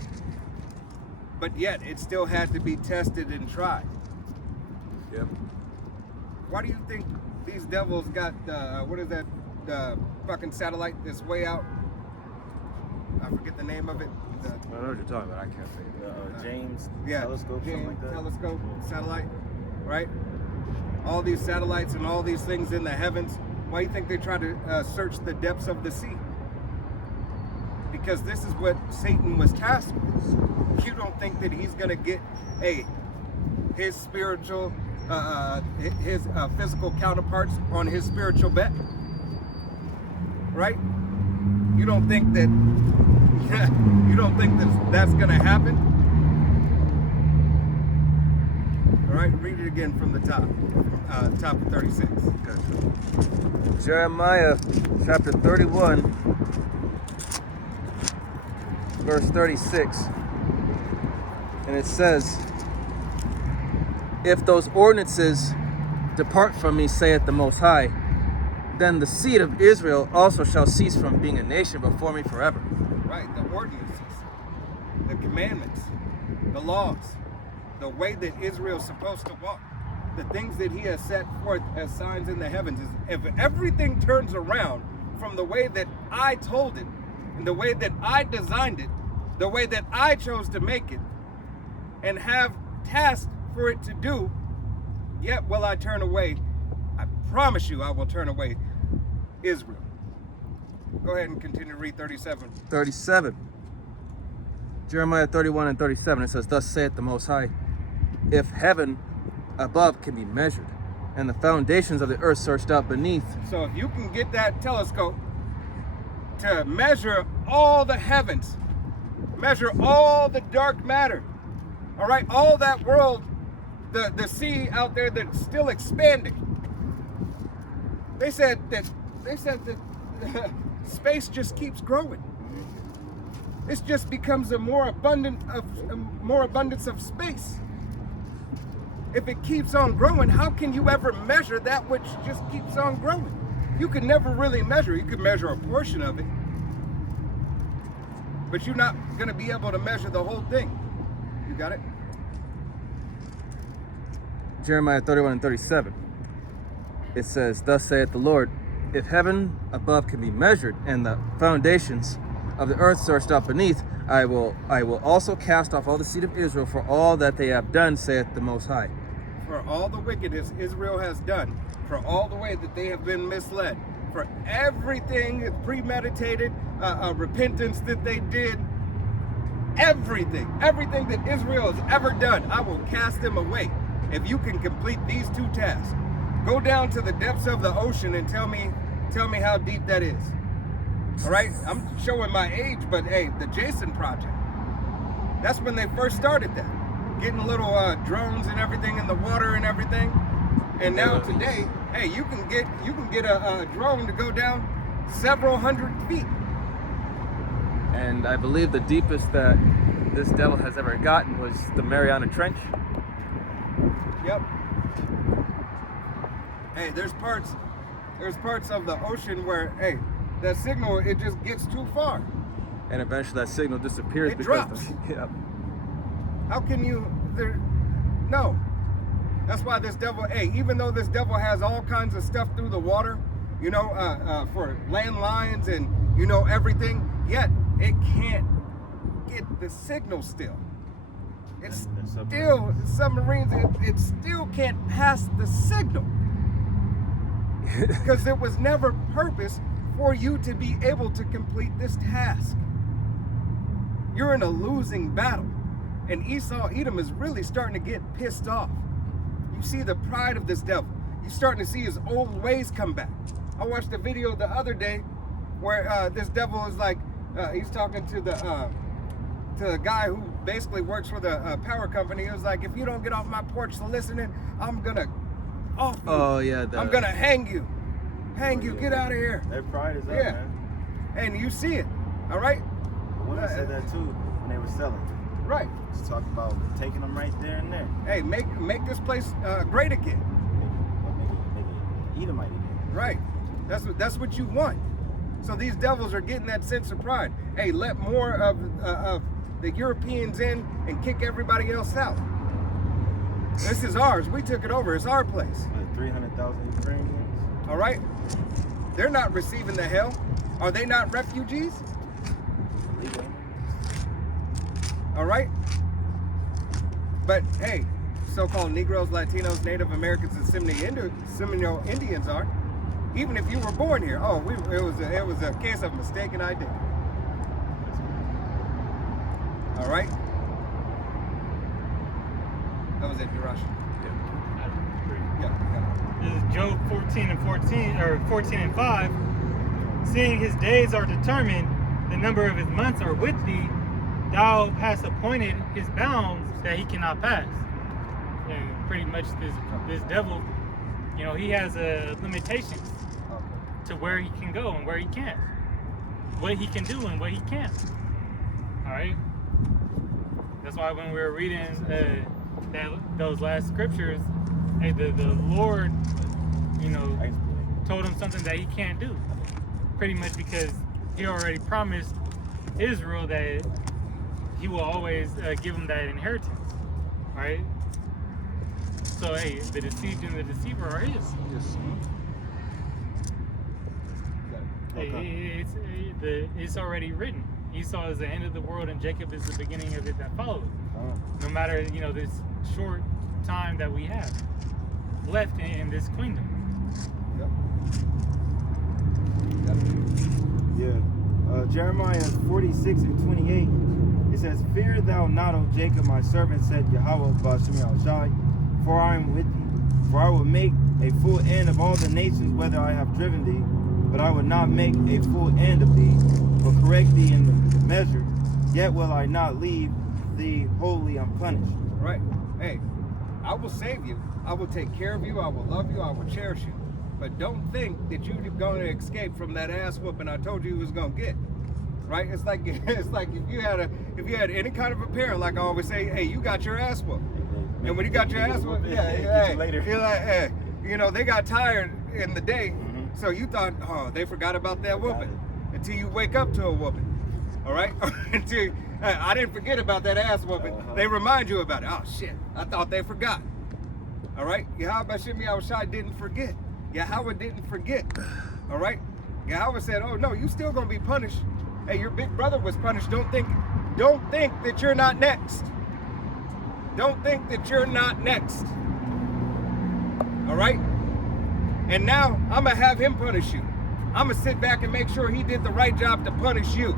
But yet, it still had to be tested and tried. Yep. Why do you think these devils got, what is that, the fucking satellite that's way out? I forget the name of it. I know what you're talking about. I can't say it. James telescope, something James like that. telescope, satellite, right? All these satellites and all these things in the heavens. Why do you think they try to search the depths of the sea? Because this is what Satan was tasked with. You don't think that he's gonna get his spiritual, his physical counterparts on his spiritual bet, right? You don't think that that's gonna happen? All right, read it again from the top, top of 36. Jeremiah chapter 31, verse 36. And it says, if those ordinances depart from me, saith the Most High, then the seed of Israel also shall cease from being a nation before me forever. Right, the ordinances, the commandments, the laws, the way that Israel's supposed to walk, the things that he has set forth as signs in the heavens. Is if everything turns around from the way that I told it, and the way that I designed it, the way that I chose to make it, and have tasks for it to do, yet will I turn away. I promise you I will turn away Israel. Go ahead and continue to read 37. 37. Jeremiah 31 and 37, it says, thus saith the Most High, if heaven above can be measured, and the foundations of the earth searched out beneath. So if you can get that telescope to measure all the heavens, measure all the dark matter, all right, all that world, the sea out there that's still expanding. They said that space just keeps growing. It just becomes a more abundance of space. If it keeps on growing, how can you ever measure that which just keeps on growing? You can never really measure. You can measure a portion of it, but you're not going to be able to measure the whole thing. You got it? Jeremiah 31 and 37. It says, thus saith the Lord, if heaven above can be measured, and the foundations of the earth searched out beneath, I will also cast off all the seed of Israel for all that they have done, saith the Most High. For all the wickedness Israel has done, for all the way that they have been misled, for everything premeditated, repentance that they did, everything that Israel has ever done, I will cast them away. If you can complete these two tasks, go down to the depths of the ocean and tell me how deep that is. All right, I'm showing my age, but hey, the Jason Project, that's when they first started that. Getting little drones and everything in the water and everything. And now today, hey, you can get a drone to go down several hundred feet. And I believe the deepest that this devil has ever gotten was the Mariana Trench. Yep. Hey, there's parts of the ocean where, hey, that signal, it just gets too far. And eventually that signal disappears. It because drops. Yep. How can you, no. That's why this devil, hey, even though this devil has all kinds of stuff through the water, you know, for landlines and, you know, everything, yet it can't get the signal still. It's still, submarines, it still can't pass the signal. Because it was never purposed for you to be able to complete this task. You're in a losing battle. And Esau, Edom is really starting to get pissed off. You see the pride of this devil. You're starting to see his old ways come back. I watched a video the other day where this devil is like, he's talking to the guy who basically works for the power company. He was like, if you don't get off my porch listening, I'm gonna off you. Oh yeah. I'm gonna hang you. Hang you, get out of here. Their pride is up, Yeah. man. And you see it, all right? women said that too when they were selling. Right. Just talking about taking them right there and there. Hey, make this place great again. Maybe Edomite again. Right. That's what you want. So these devils are getting that sense of pride. Hey, let more of the Europeans in and kick everybody else out. This is ours. We took it over. It's our place. 300,000 Ukrainians. All right? They're not receiving the hell. Are they not refugees? Legal. All right? But hey, so-called Negroes, Latinos, Native Americans, and Seminole Indians are. Even if you were born here, it was a case of mistaken identity. All right? That was it, Jerash. Yeah. This is Job 14 and 5. Seeing his days are determined, the number of his months are with thee, thou hast appointed his bounds that he cannot pass. And pretty much this devil, he has limitations to where he can go and where he can't. What he can do and what he can't. Alright? That's why when we were reading those last scriptures, hey, the Lord, told him something that he can't do. Pretty much because he already promised Israel that he will always give them that inheritance. Right? So hey, the deceived and the deceiver are his. Yes. Hey, it's already written. Esau is the end of the world and Jacob is the beginning of it that follows. No matter, this short time that we have left in this kingdom. Yeah. Jeremiah 46 and 28, it says, Fear thou not, O Jacob, my servant, said Yahweh Ba'Shem Yahushai, for I am with thee. For I will make a full end of all the nations, whether I have driven thee, but I will not make a full end of thee, but correct thee in the measure, yet will I not leave thee wholly unpunished. Right. Hey, I will save you. I will take care of you. I will love you. I will cherish you. But don't think that you're going to escape from that ass whooping I told you was going to get. Right? It's like if you had any kind of a parent, like I always say, hey, you got your ass whooped. And when you got your ass whooped, later. You're like, hey, they got tired in the day, so you thought, oh, they forgot about that whooping. Until you wake up to a whooping. All right? Until I didn't forget about that ass whooping. They remind you about it. Oh shit, I thought they forgot. All right? Yahweh Ba'Shem Yahushai didn't forget. Yahweh didn't forget. All right? Yahweh said, oh no, you still gonna be punished. Hey, your big brother was punished. Don't think that you're not next. Don't think that you're not next. All right? And now I'm gonna have him punish you. I'm gonna sit back and make sure he did the right job to punish you.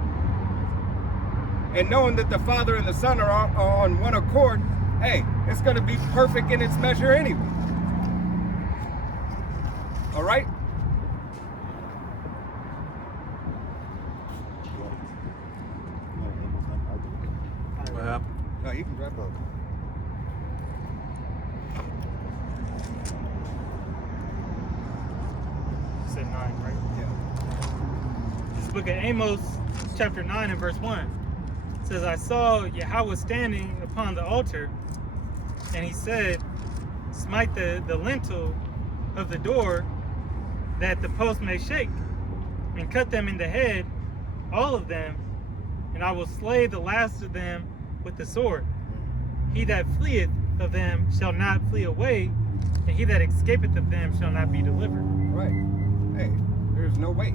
And knowing that the Father and the Son are on one accord, hey, it's gonna be perfect in its measure anyway. All right? What happened? No, you can wrap up. Said 9, right? Yeah. This book of Amos, chapter 9 and verse 1, says, I saw Yahweh standing upon the altar, and he said, smite the lintel of the door, that the post may shake, and cut them in the head, all of them, and I will slay the last of them with the sword. He that fleeth of them shall not flee away, and he that escapeth of them shall not be delivered. Right. Hey, there's no way,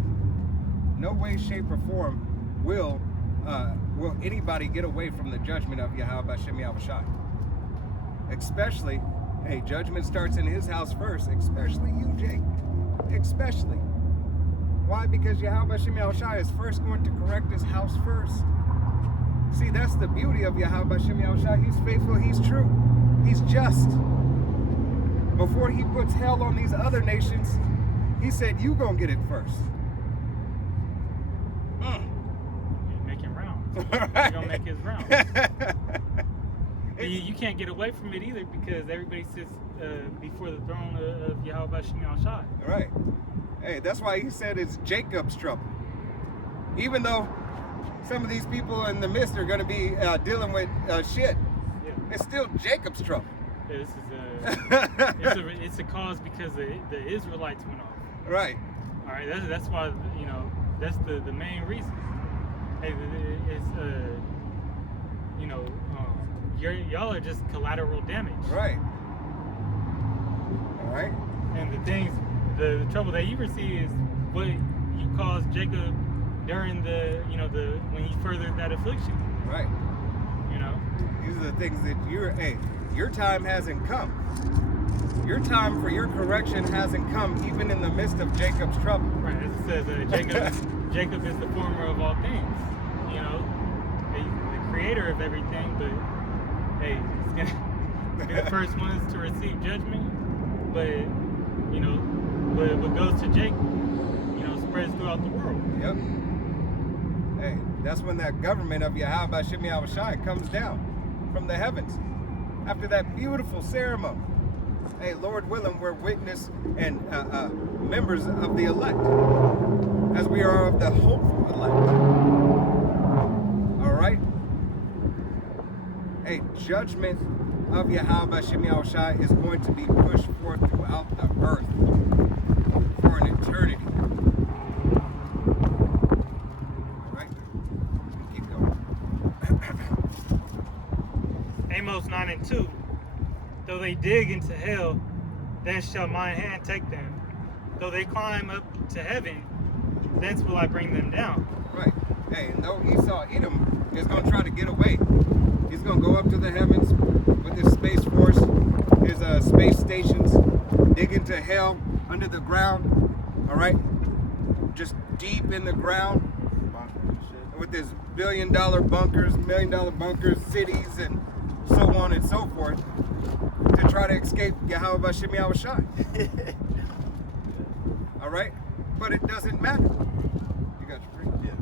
shape, or form will anybody get away from the judgment of Yahweh Ba'Shem Yahushai. Especially, hey, judgment starts in his house first, especially you, Jake. Especially. Why? Because Yahweh Ba'Shem Yahushai is first going to correct his house first. See, that's the beauty of Yahweh Ba'Shem Yahushai. He's faithful, he's true, he's just. Before he puts hell on these other nations, he said, you gonna get it first. Make him round. Right. He's gonna make his round. You can't get away from it either, because everybody sits before the throne of Yahweh Ba'Shem Yahushai. Right. Hey, that's why he said it's Jacob's trouble. Even though some of these people in the midst are going to be dealing with shit. Yeah. It's still Jacob's trouble. Yeah, this is it's a cause because the Israelites went off. Right. All right, that's why, you know, that's the main reason. Hey, it's you know, y'all are just collateral damage. Right. All right. And the trouble that you receive is what you caused Jacob during when he furthered that affliction. Right. You know. These are the things that your time hasn't come. Your time for your correction hasn't come, even in the midst of Jacob's trouble. Right. As it says, Jacob is the former of all things. You know, the creator of everything. But hey, he's gonna be the first ones to receive judgment. But you know, what goes to Jacob, you know, spreads throughout the world. Yep. Hey, that's when that government of Yahweh Shem Shai comes down from the heavens after that beautiful ceremony. Hey, Lord willing, we're witness and members of the elect, as we are of the hopeful elect. All right. Hey, judgment of Yahweh Shem Shai is going to be pushed forth throughout the earth for an eternity. Amos 9:2. Though they dig into hell, then shall my hand take them. Though they climb up to heaven, thence will I bring them down. Right. Hey, and though Esau Edom is going to try to get away, he's going to go up to the heavens with his space force, his space stations, dig into hell under the ground. All right, just deep in the ground with his billion-dollar bunkers, million-dollar bunkers, cities, and so on and so forth, to try to escape Yahweh Shem Shai. All right, but it doesn't matter. You got your drink? Yeah.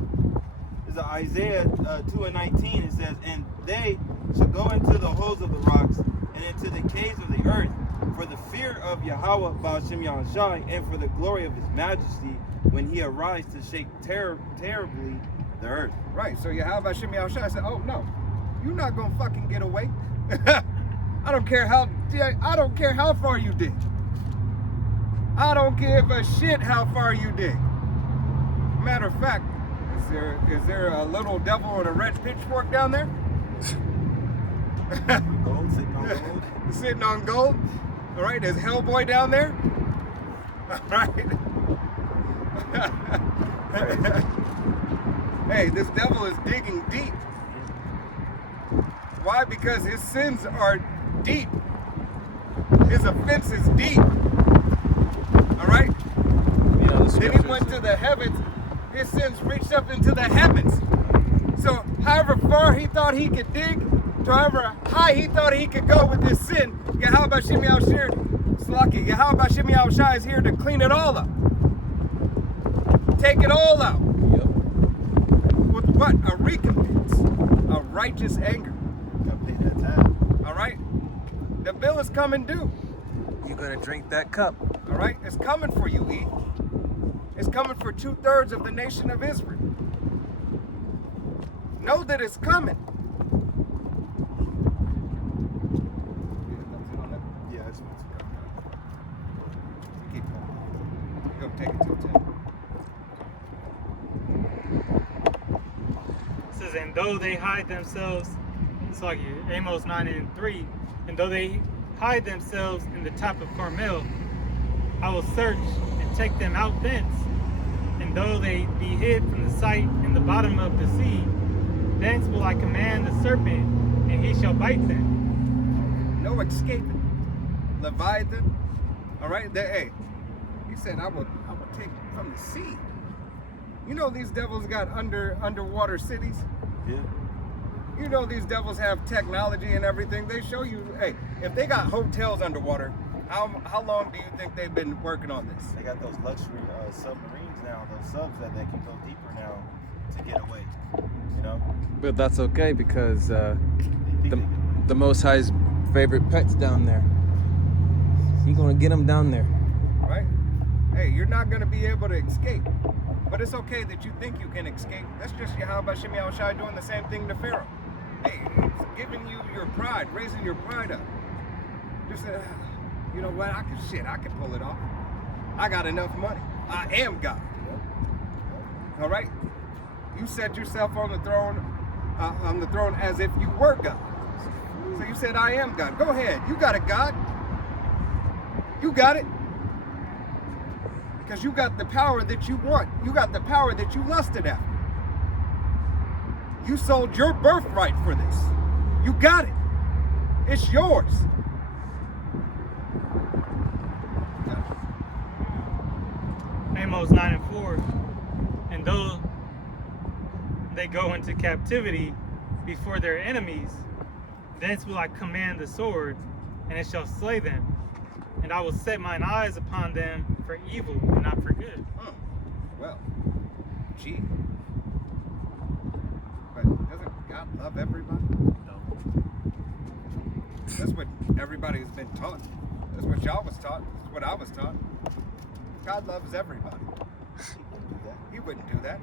There's Isaiah 2:19. It says, "And they shall go into the holes of the rocks and into the caves of the earth, for the fear of Yahweh Baal Shem Shai, and for the glory of His majesty, when He arrives to shake terribly the earth." Right. So Yahweh Shem Shai said, "Oh no, you're not gonna fucking get away. I don't care how far you dig. I don't give a shit how far you dig. Matter of fact, is there a little devil with a red pitchfork down there? Gold, sitting on gold. Sitting on gold. All right. There's Hellboy down there. All right. Hey, this devil is digging deep. Why? Because his sins are deep. His offense is deep. All right? You know, the Then he went to the heavens. His sins reached up into the heavens. So however far he thought he could dig, to however high he thought he could go with his sin, Yahweh Shem Shai is here to clean it all up. Take it all out. Yep. With what? A recompense. A righteous anger. Gotta pay that tab. All right? The bill is coming due. You're gonna drink that cup. All right? It's coming for you, E. It's coming for 2/3 of the nation of Israel. Know that it's coming. Yeah, that's what's Keep going. You're gonna take it to 10. It says, and though they hide themselves, it's like Amos 9:3, and though they hide themselves in the top of Carmel, I will search and take them out thence. And though they be hid from the sight in the bottom of the sea, thence will I command the serpent, and he shall bite them. No escaping. Leviathan. All right? Hey, he said, I will take from the sea. You know these devils got underwater cities? Yeah. You know these devils have technology and everything. They show you, hey, if they got hotels underwater, how long do you think they've been working on this? They got those luxury submarines now, those subs that they can go deeper now to get away. You know? But that's okay because They think the Most High's favorite pet's down there. He's gonna get them down there. Right? Hey, you're not going to be able to escape. But it's okay that you think you can escape. That's just Yahweh Shem Yahushai doing the same thing to Pharaoh. Hey, it's giving you your pride, raising your pride up. Just, you know what? I can pull it off. I got enough money. I am God. All right? You set yourself on the throne as if you were God. So you said, I am God. Go ahead. You got it, God. You got it. Because you got the power that you want. You got the power that you lusted after. You sold your birthright for this. You got it. It's yours. Amos 9:4. And though they go into captivity before their enemies, thence will I command the sword, and it shall slay them. And I will set mine eyes upon them for evil and not for good. Well, gee. But doesn't God love everybody? No. That's what everybody has been taught. That's what y'all was taught. That's what I was taught. God loves everybody. He wouldn't do that.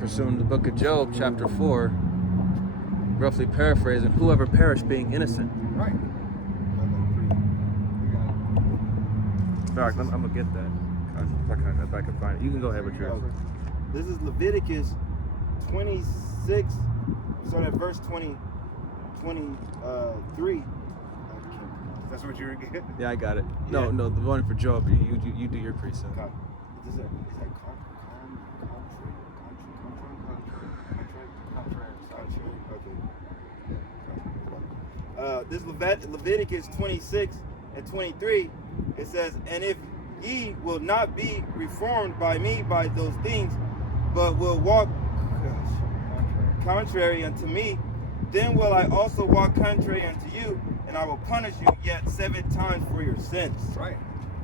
Pursuing the book of Job, chapter 4, roughly paraphrasing, whoever perished being innocent. Right. In fact, I'm gonna get that. If I can find it. You can go ahead with yours. This is Leviticus 26, start at verse 23. That's what you're getting? Yeah, I got it. Yeah. No, the one for Job. You do your precept. Is that this Leviticus 26 and 23, it says, and if ye will not be reformed by me by those things, but will walk contrary unto me, then will I also walk contrary unto you, and I will punish you yet 7 times for your sins. Right.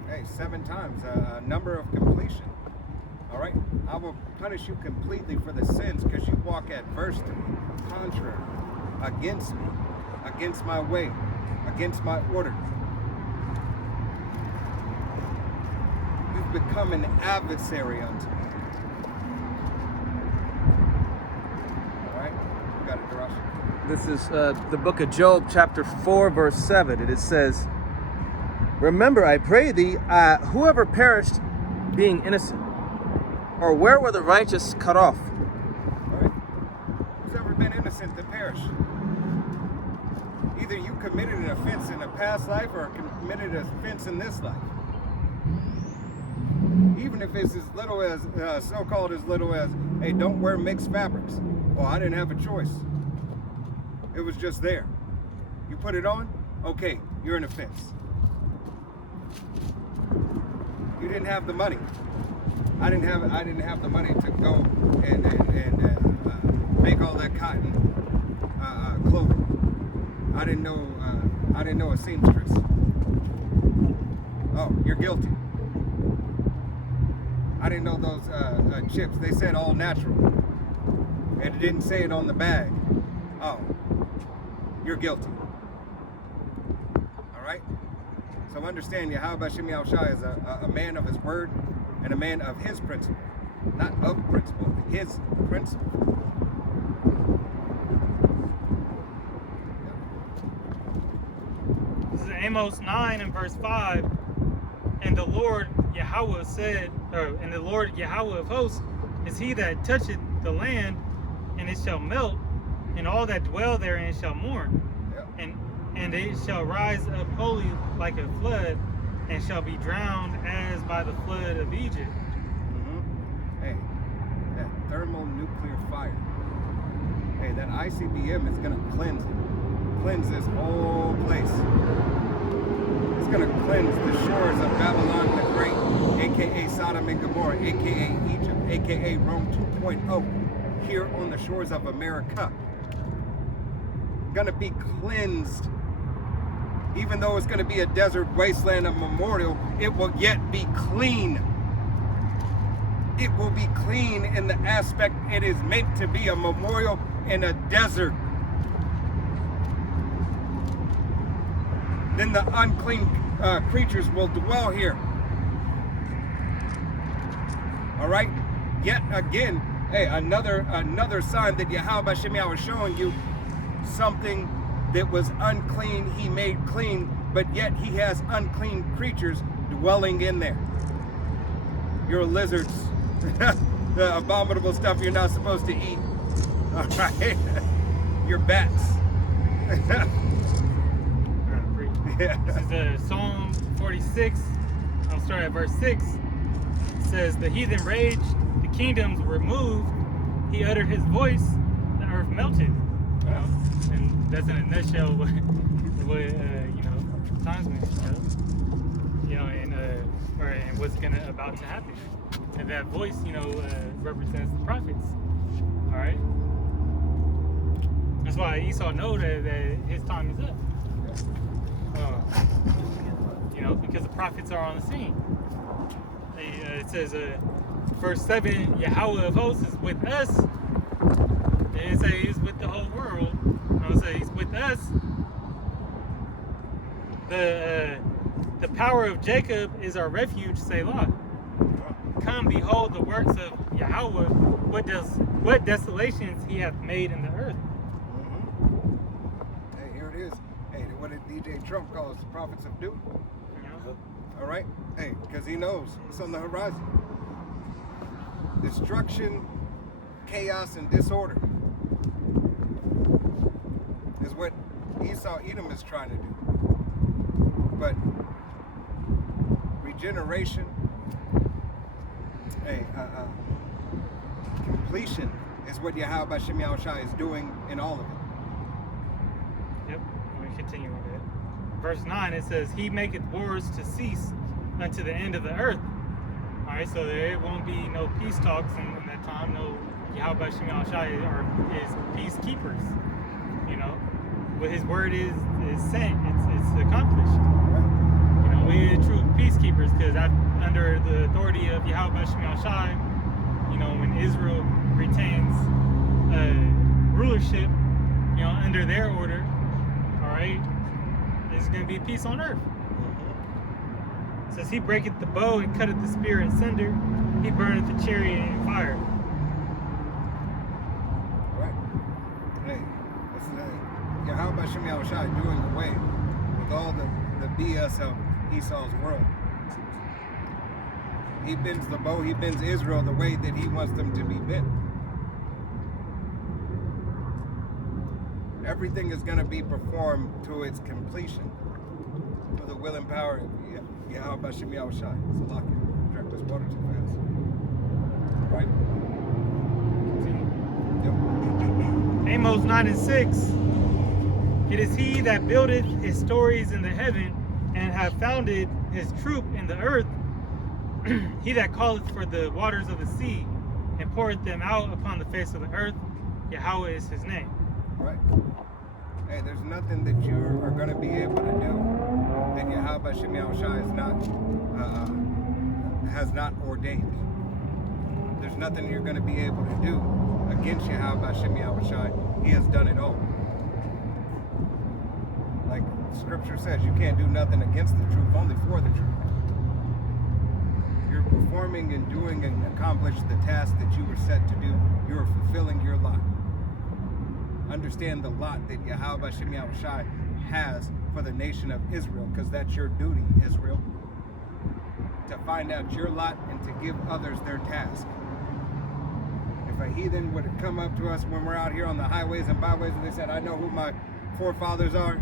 Hey, 7 times, a number of completion. All right? I will punish you completely for the sins because you walk adverse to me, contrary, against me, against my way, against my order. You've become an adversary unto me. All right? You got it, Darash? This is the book of Job, chapter 4, verse 7. It says, remember, I pray thee, whoever perished being innocent, or where were the righteous cut off? All right? Who's ever been innocent that perished? Either you committed an offense in a past life or committed an offense in this life. Even if it's as little as, so-called as little as, hey, don't wear mixed fabrics. Well, I didn't have a choice. It was just there. You put it on, okay, you're an offense. You didn't have the money. I didn't have the money to go and make all that cotton clothing. I didn't know a seamstress. Oh, you're guilty. I didn't know those chips. They said all natural, and it didn't say it on the bag. Oh, you're guilty. All right. So understand, Yahweh Shem Yahushai is a man of his word and a man of his principle, not of principle, his principle. This is Amos 9 and verse 5. And the Lord Yahweh said, and the Lord Yahweh of hosts is he that toucheth the land, and it shall melt, and all that dwell therein shall mourn. Yeah. And it shall rise up wholly like a flood, and shall be drowned as by the flood of Egypt. Mm-hmm. Hey, that thermonuclear fire. Hey, that ICBM is gonna cleanse it. Cleanse this whole place. It's gonna cleanse the shores of Babylon the Great, aka Sodom and Gomorrah, aka Egypt, aka Rome 2.0, here on the shores of America. Gonna be cleansed. Even though it's gonna be a desert wasteland, a memorial, it will yet be clean. It will be clean in the aspect it is meant to be, a memorial in a desert. Then the unclean creatures will dwell here. All right. Yet again, hey, another sign that Yahweh Shemiah was showing you, something that was unclean he made clean, but yet he has unclean creatures dwelling in there. Your lizards, the abominable stuff you're not supposed to eat. All right. Your bats. Yeah. This is Psalm 46. I'll start at verse 6. It says, "The heathen raged, the kingdoms were moved. He uttered his voice, the earth melted." And that's in a nutshell what times we and what's about to happen. And that voice, represents the prophets. All right. That's why Esau knows that his time is up. Because the prophets are on the scene. It says, verse 7, Yahweh of hosts is with us. And it says he's with the whole world. It says he's with us. The power of Jacob is our refuge, Selah. Come, behold the works of Yahweh, what desolations he hath made in the earth. Hey, here it is. Hey, what did DJ Trump call us? The prophets of doom. All right. Hey, because he knows it's on the horizon. Destruction, chaos, and disorder is what Esau Edom is trying to do. But regeneration, completion is what Yahweh Shemiah is doing in all of it. Yep, let me continue with it. Verse 9, it says, "He maketh wars to cease unto the end of the earth." All right, so there won't be no peace talks in that time. No, Yahweh Shemiah is peacekeepers. What his word is sent. It's accomplished. We are true peacekeepers because under the authority of Yahweh Shemiah, when Israel retains rulership, under their order, all right, there's going to be peace on earth. It says, "He breaketh the bow and cutteth the spear in sunder. He burneth the chariot in fire." Right. Hey, this is Yahweh Shemiah doing away with all the BS of Esau's world. He bends the bow, he bends Israel the way that he wants them to be bent. Everything is going to be performed to its completion, to the will and power of Yahweh Shemiah. It's a lock. Direct this water too fast. Right? Yep. Amos 9 and 6. "It is he that buildeth his stories in the heaven, and have founded his troop in the earth. He that calleth for the waters of the sea, and poureth them out upon the face of the earth. Yahweh is his name." Right. Hey, there's nothing that you are going to be able to do that Yahweh Shemiah has not ordained. There's nothing you're going to be able to do against Yahweh Shemiah. He has done it all. Like Scripture says, you can't do nothing against the truth, only for the truth. You're performing and doing and accomplish the task that you were set to do. You are fulfilling your lot. Understand the lot that Yahweh Shemiah has for the nation of Israel, because that's your duty, Israel, to find out your lot and to give others their task. If a heathen would have come up to us when we're out here on the highways and byways and they said, "I know who my forefathers are,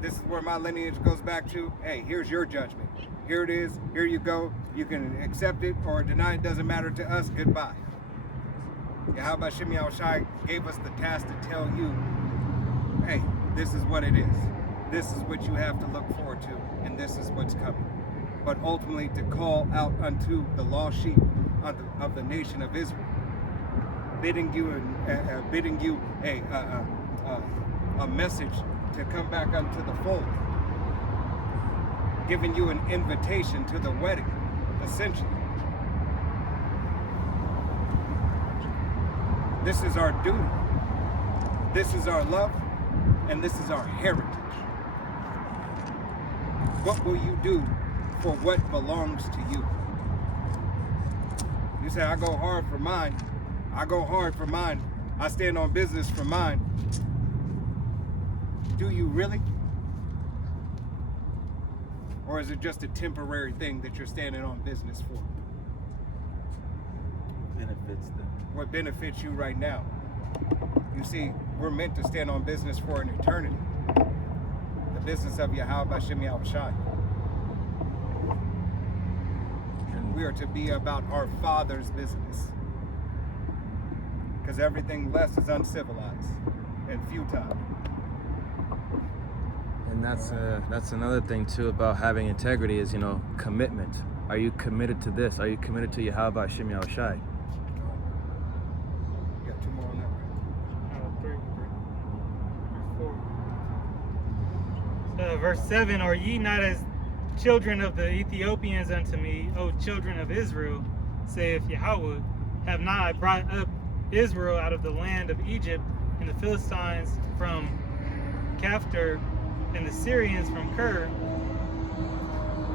this is where my lineage goes back to," hey, here's your judgment. Here it is, here you go. You can accept it or deny it, doesn't matter to us, goodbye. Yahweh Shemiah gave us the task to tell you, hey, this is what it is. This is what you have to look forward to, and this is what's coming. But ultimately to call out unto the lost sheep of the nation of Israel, bidding you a message to come back unto the fold, giving you an invitation to the wedding, essentially. This is our duty. This is our love, and this is our heritage. what will you do for what belongs to you? You say, I go hard for mine. I go hard for mine. I stand on business for mine. Do you really? Or is it just a temporary thing that you're standing on business for? Benefits them. What benefits you right now? You see, we're meant to stand on business for an eternity. The business of Yahweh B'Shem Yahushai. We are to be about our Father's business. Because everything less is uncivilized and futile. And that's another thing too about having integrity is, commitment. Are you committed to this? Are you committed to Yahweh Hashem Yahushai? You got two more on that. Three. Verse 4. Verse 7, are ye not as children of the Ethiopians unto me, O children of Israel, saith Yahweh? Have not I brought up Israel out of the land of Egypt, and the Philistines from Caphtor, and the Syrians from Ker?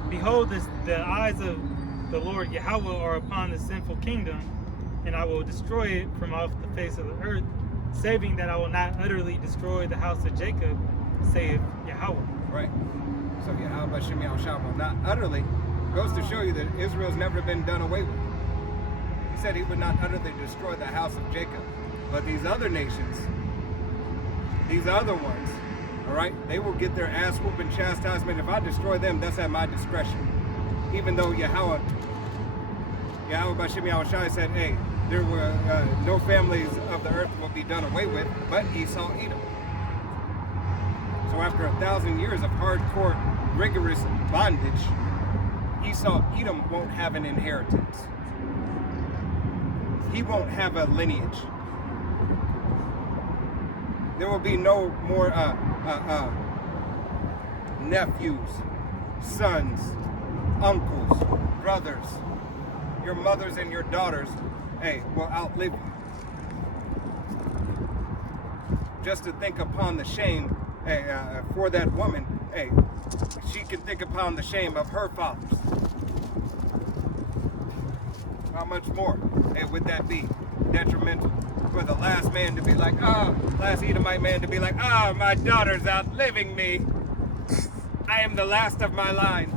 Behold, the eyes of the Lord Yahweh are upon the sinful kingdom, and I will destroy it from off the face of the earth, saving that I will not utterly destroy the house of Jacob, saith Yahweh. Right. So Yahweh B'Shem Yahushua will not utterly, goes to show you that Israel's never been done away with. He said he would not utterly destroy the house of Jacob. But these other nations, these other ones, all right, they will get their ass whooping chastisement. If I destroy them, that's at my discretion. Even though Yahweh B'Shem Yahushua said, hey, there were no families of the earth will be done away with, but Esau, Edom. So after 1,000 years of hardcore, rigorous bondage, Esau, Edom won't have an inheritance. He won't have a lineage. There will be no more nephews, sons, uncles, brothers. Your mothers and your daughters, will outlive you. Just to think upon the shame for that woman, she can think upon the shame of her fathers. How much more would that be detrimental for the last man to be like, last Edomite man to be like, my daughter's outliving me. I am the last of my line.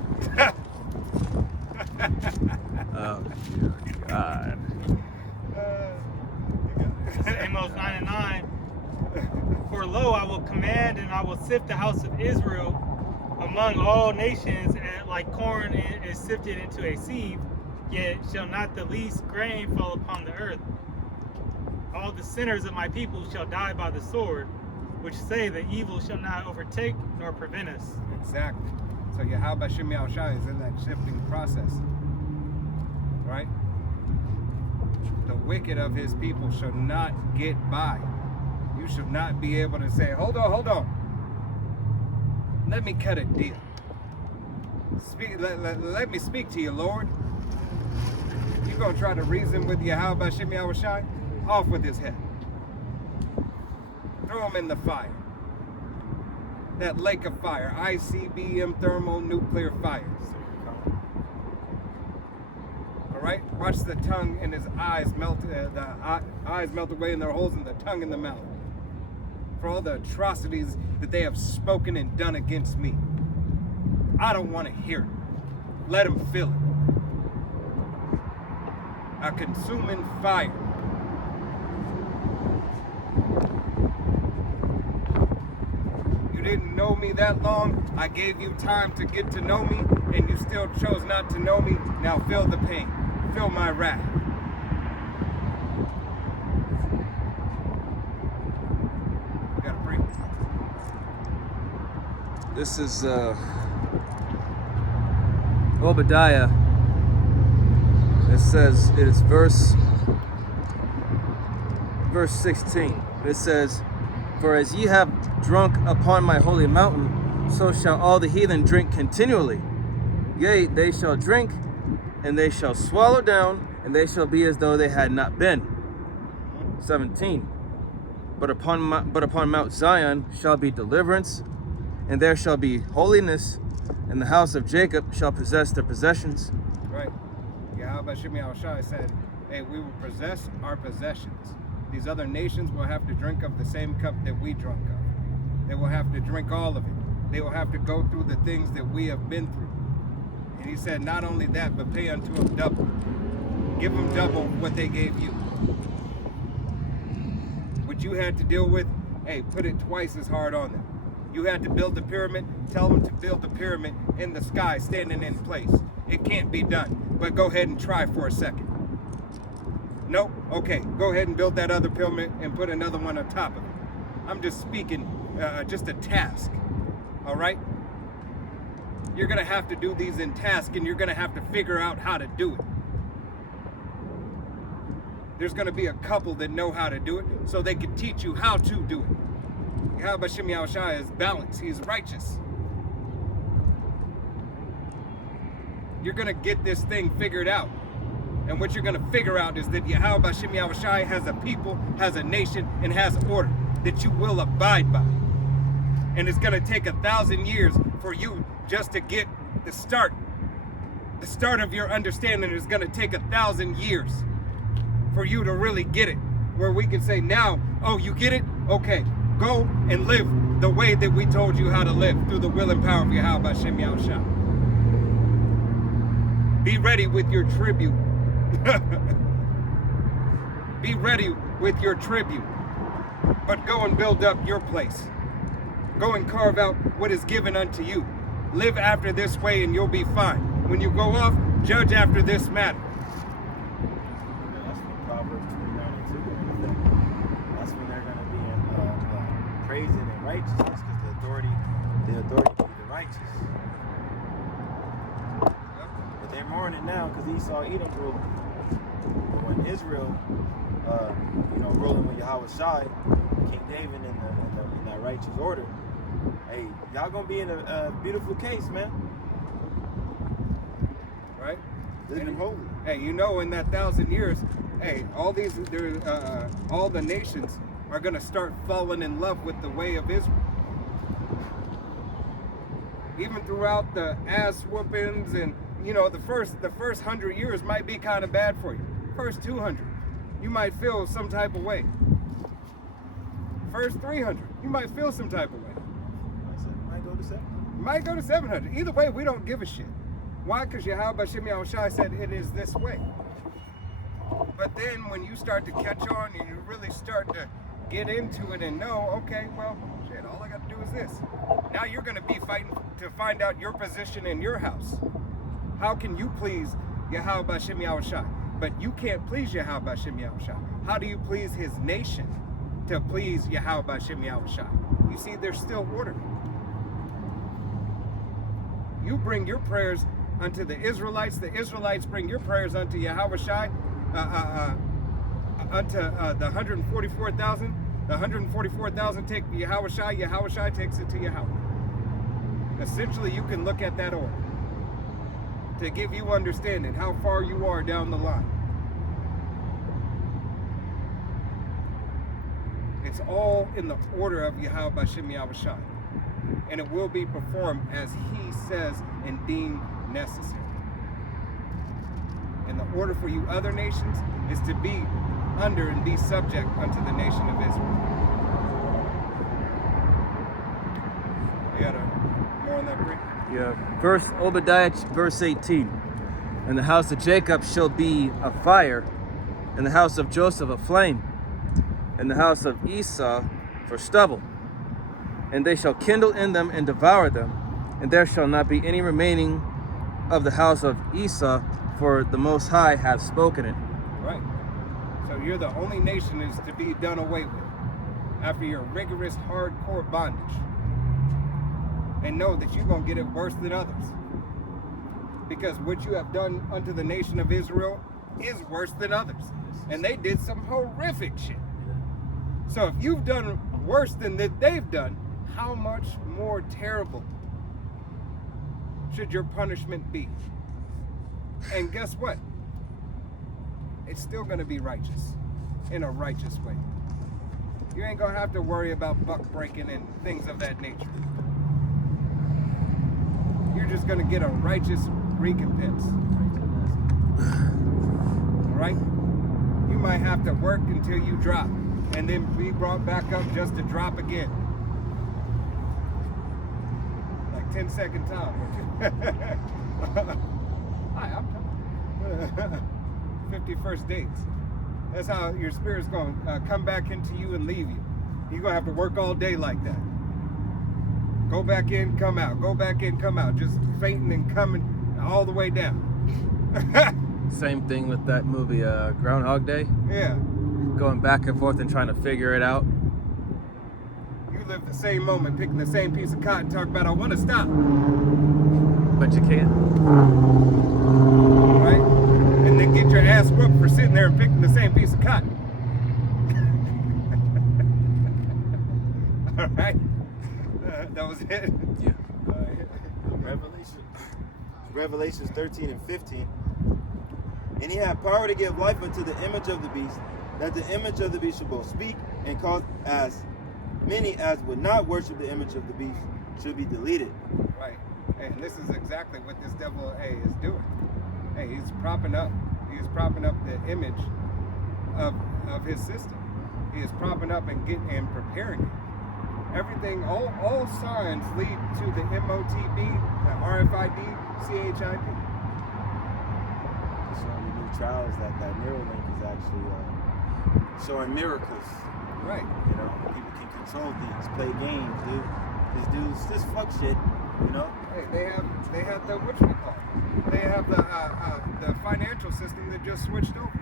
Oh, God. Amos 9:9. For lo, I will command and I will sift the house of Israel among all nations, and like corn is sifted into a sieve, yet shall not the least grain fall upon the earth. All the sinners of my people shall die by the sword, which say that evil shall not overtake nor prevent us. Exactly. So Yahweh B'Shem Yahushua is in that shifting process. Right? The wicked of his people shall not get by. You should not be able to say, hold on. Let me cut a deal. Let me speak to you, Lord. You gonna try to reason with Yahweh B'Shem Yahushua? Off with his head. Throw him in the fire. That lake of fire, ICBM thermonuclear fire. All right, watch the tongue in his eyes melt. Eyes melt away, and there are holes in the tongue in the mouth. For all the atrocities that they have spoken and done against me, I don't want to hear it. Let them feel it. A consuming fire. You didn't know me that long. I gave you time to get to know me, and you still chose not to know me. Now feel the pain. Feel my wrath. You gotta breathe. This is Obadiah. It says, it is verse 16. It says, for as ye have drunk upon my holy mountain, so shall all the heathen drink continually. Yea, they shall drink, and they shall swallow down, and they shall be as though they had not been. 17. But upon Mount Zion shall be deliverance, and there shall be holiness, and the house of Jacob shall possess their possessions. Right. Yahweh Shem Yahushai said, hey, we will possess our possessions. These other nations will have to drink of the same cup that we drunk of. They will have to drink all of it. They will have to go through the things that we have been through. And he said, not only that, but pay unto them double. Give them double what they gave you. What you had to deal with, hey, put it twice as hard on them. You had to build the pyramid, tell them to build the pyramid in the sky, standing in place. It can't be done, but go ahead and try for a second. Nope, okay, go ahead and build that other pyramid and put another one on top of it. I'm just speaking, just a task, all right? You're gonna have to do these in task, and you're gonna have to figure out how to do it. There's gonna be a couple that know how to do it, so they can teach you how to do it. Yahweh Shem Yahushai is balanced, he's righteous. You're gonna get this thing figured out. And what you're gonna figure out is that Yahweh Shem Yahushai has a people, has a nation, and has order that you will abide by. And it's gonna take 1,000 years for you just to get the start. The start of your understanding is gonna take 1,000 years for you to really get it. Where we can say now, oh, you get it? Okay, go and live the way that we told you how to live through the will and power of Yahweh Shem Yahushai. Be ready with your tribute. Be ready with your tribute. But go and build up your place. Go and carve out what is given unto you. Live after this way and you'll be fine. When you go off, judge after this matter. That's what Proverbs 29:2. That's when they're going to be in praising and righteousness, because the authority to be the righteous. But they're mourning now because Esau, Edom ruled. But when Israel, ruling with Yahweh Shai, King David in that righteous order, hey, y'all gonna be in a beautiful case, man. Right? Living holy. Hey, you know, in that 1,000 years, hey, all the nations are gonna start falling in love with the way of Israel. Even throughout the ass whoopings and the first 100 years might be kind of bad for you. First 200, you might feel some type of way. First 300, you might feel some type of way. Might go to 700. Might go to 700. Either way, we don't give a shit. Why? Because Yahweh Shem Yahushai said it is this way. But then when you start to catch on and you really start to get into it and know, okay, well, shit, all I got to do is this. Now you're going to be fighting to find out your position in your house. How can you please Yahweh Shem Yahushai? But you can't please Yahweh Shem Yahushai. How do you please his nation to please Yahweh Shem Yahushai? You see, there's still order. You bring your prayers unto the Israelites bring your prayers unto Yahweh Shai, unto the 144,000. The 144,000 take Yahweh Shai takes it to Yahweh. Essentially, you can look at that order to give you understanding how far you are down the line. It's all in the order of Yahweh Shem Yahushai, and it will be performed as he says and deemed necessary. And the order for you other nations is to be under and be subject unto the nation of Israel. You got more on that, Brie? Yeah. Obadiah, verse 18. And the house of Jacob shall be a fire, and the house of Joseph a flame, and the house of Esau for stubble. And they shall kindle in them and devour them, and there shall not be any remaining of the house of Esau, for the Most High hath spoken it. Right. So you're the only nation is to be done away with after your rigorous, hardcore bondage. And know that you're going to get it worse than others. Because what you have done unto the nation of Israel is worse than others. And they did some horrific shit. So if you've done worse than that they've done, how much more terrible should your punishment be? And guess what? It's still going to be righteous, in a righteous way. You ain't going to have to worry about buck breaking and things of that nature. you're just going to get a righteous recompense. All right? You might have to work until you drop and then be brought back up just to drop again. Like 10-second time. Hi, I'm coming. 51st dates. That's how your spirit's going to come back into you and leave you. You're going to have to work all day like that. Go back in, come out. Go back in, come out. Just fainting and coming all the way down. Same thing with that movie, Groundhog Day. Yeah. Going back and forth and trying to figure it out. You live the same moment, picking the same piece of cotton, talk about, I want to stop. But you can't. Right? And then get your ass whooped for sitting there and picking the same piece of cotton. All right? That was it. Yeah. Revelations 13 and 15. And he had power to give life unto the image of the beast, that the image of the beast should both speak and cause as many as would not worship the image of the beast should be deleted. Right. And this is exactly what this devil is doing. Hey, he's propping up the image of his system. He is propping up and preparing it. Everything, all signs lead to the MOTB, the RFID, CHIP. Showing you new trials that Neuralink is actually showing miracles. Right. You know, people can control things, play games, dude. These dudes just fuck shit, you know? Hey, they have the whatchamacallit. They have the financial system that just switched over.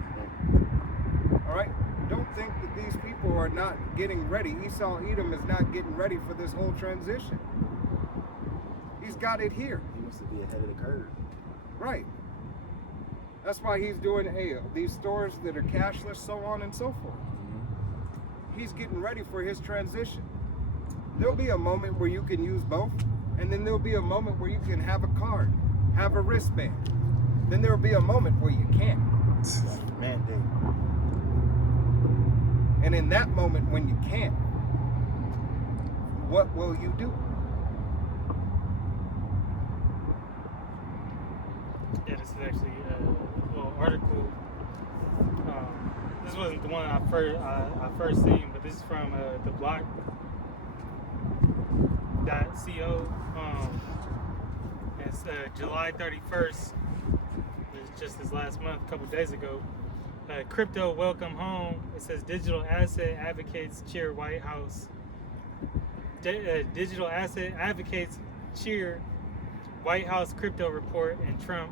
All right? Don't think that these people are not getting ready. Esau Edom is not getting ready for this whole transition. He's got it here. He wants to be ahead of the curve. Right. That's why he's doing these stores that are cashless, so on and so forth. He's getting ready for his transition. There'll be a moment where you can use both, and then there'll be a moment where you can have a card, have a wristband. Then there'll be a moment where you can't. Mandate. And in that moment when you can't, what will you do? Yeah, this is actually a little article. This wasn't the one I first seen, but this is from the block.co. It's July 31st. It's just this last month, a couple days ago. Crypto welcome home. It says digital asset advocates cheer White House. Digital asset advocates cheer White House crypto report and Trump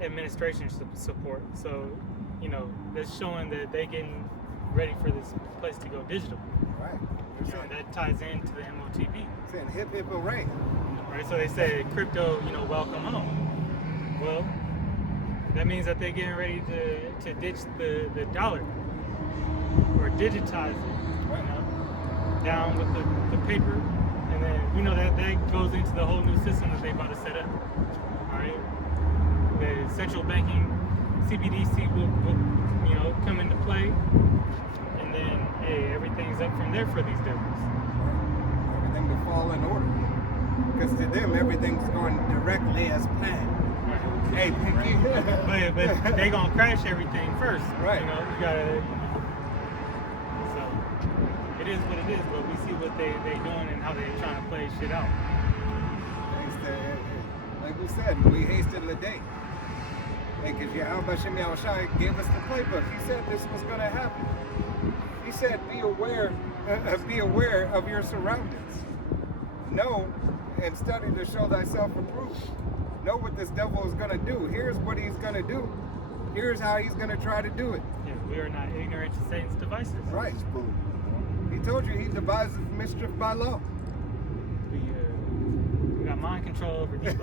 administration support. So, you know, that's showing that they getting ready for this place to go digital. Right. You know, and that ties into the MOTB. Saying hip hip hooray. Right. So they say crypto, you know, welcome home. Well, that means that they're getting ready to ditch the dollar or digitize it, Right. you know, down with the paper, and then we know that goes into the whole new system that they about to set up. All right, the central banking CBDC will you know come into play, and then hey, everything's up from there for these devils. Everything will fall in order. Because to them, everything's going directly as planned. Hey, Pinky. but they gonna crash everything first. Right. You know, you gotta. So it is what it is. But we see what they doing and how they trying to play shit out. Thanks to, like we said, we hastened the day. Because Yahweh Shem Yahushai gave us the playbook. He said this was going to happen. He said, be aware of your surroundings. Know and study to show thyself approved. Know what this devil is going to do. Here's what he's going to do. Here's how he's going to try to do it. Yeah, we are not ignorant to Satan's devices. Right. He told you he devises mischief by law. We got mind control over these.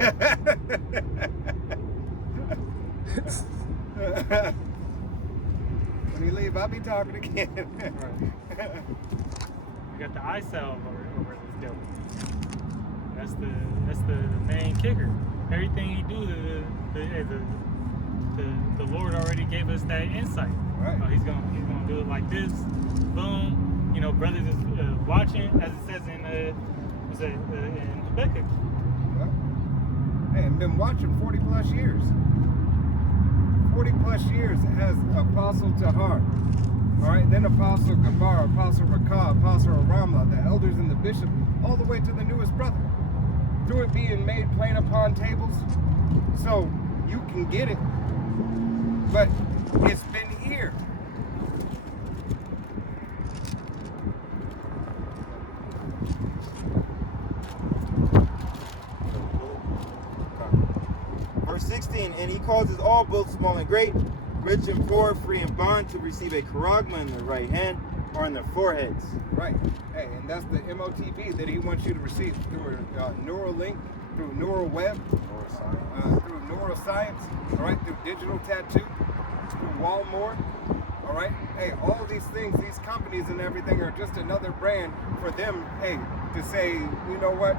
When you leave, I'll be talking again. We got the eye salve over this devil. That's the main kicker. Everything he do, the Lord already gave us that insight. Right. He's gonna do it like this. Boom. You know, brothers is watching, as it says in in Habakkuk. Well, Hey, I've been watching 40 plus years. 40 plus years as Apostle Tahar. All right, then Apostle Gabar, Apostle Rakah, Apostle Ramla, the elders and the bishop, all the way to the newest brother. Through it being made plain upon tables, so you can get it. But it's been here. Verse 16, and he causes all, both small and great, rich and poor, free and bond, to receive a charagma in their right hand or in their foreheads. Right. Hey, and that's the MOTB that he wants you to receive through Neuralink, through Neural Web, through neuroscience, all right, through digital tattoo, through Walmart, all right. Hey, all these things, these companies and everything are just another brand for them, hey, to say, you know what,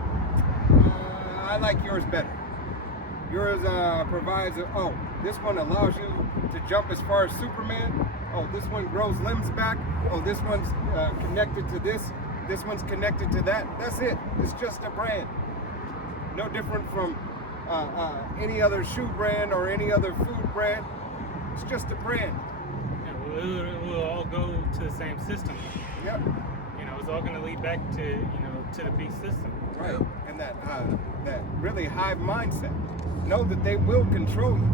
I like yours better. Yours provides, this one allows you to jump as far as Superman. Oh, this one grows limbs back. Oh, this one's connected to this. This one's connected to that. That's it. It's just a brand. No different from any other shoe brand or any other food brand. It's just a brand. Yeah, it will all go to the same system. Yep. It's all going to lead back to, to the beast system. Right. And that really hive mindset. Know that they will control you.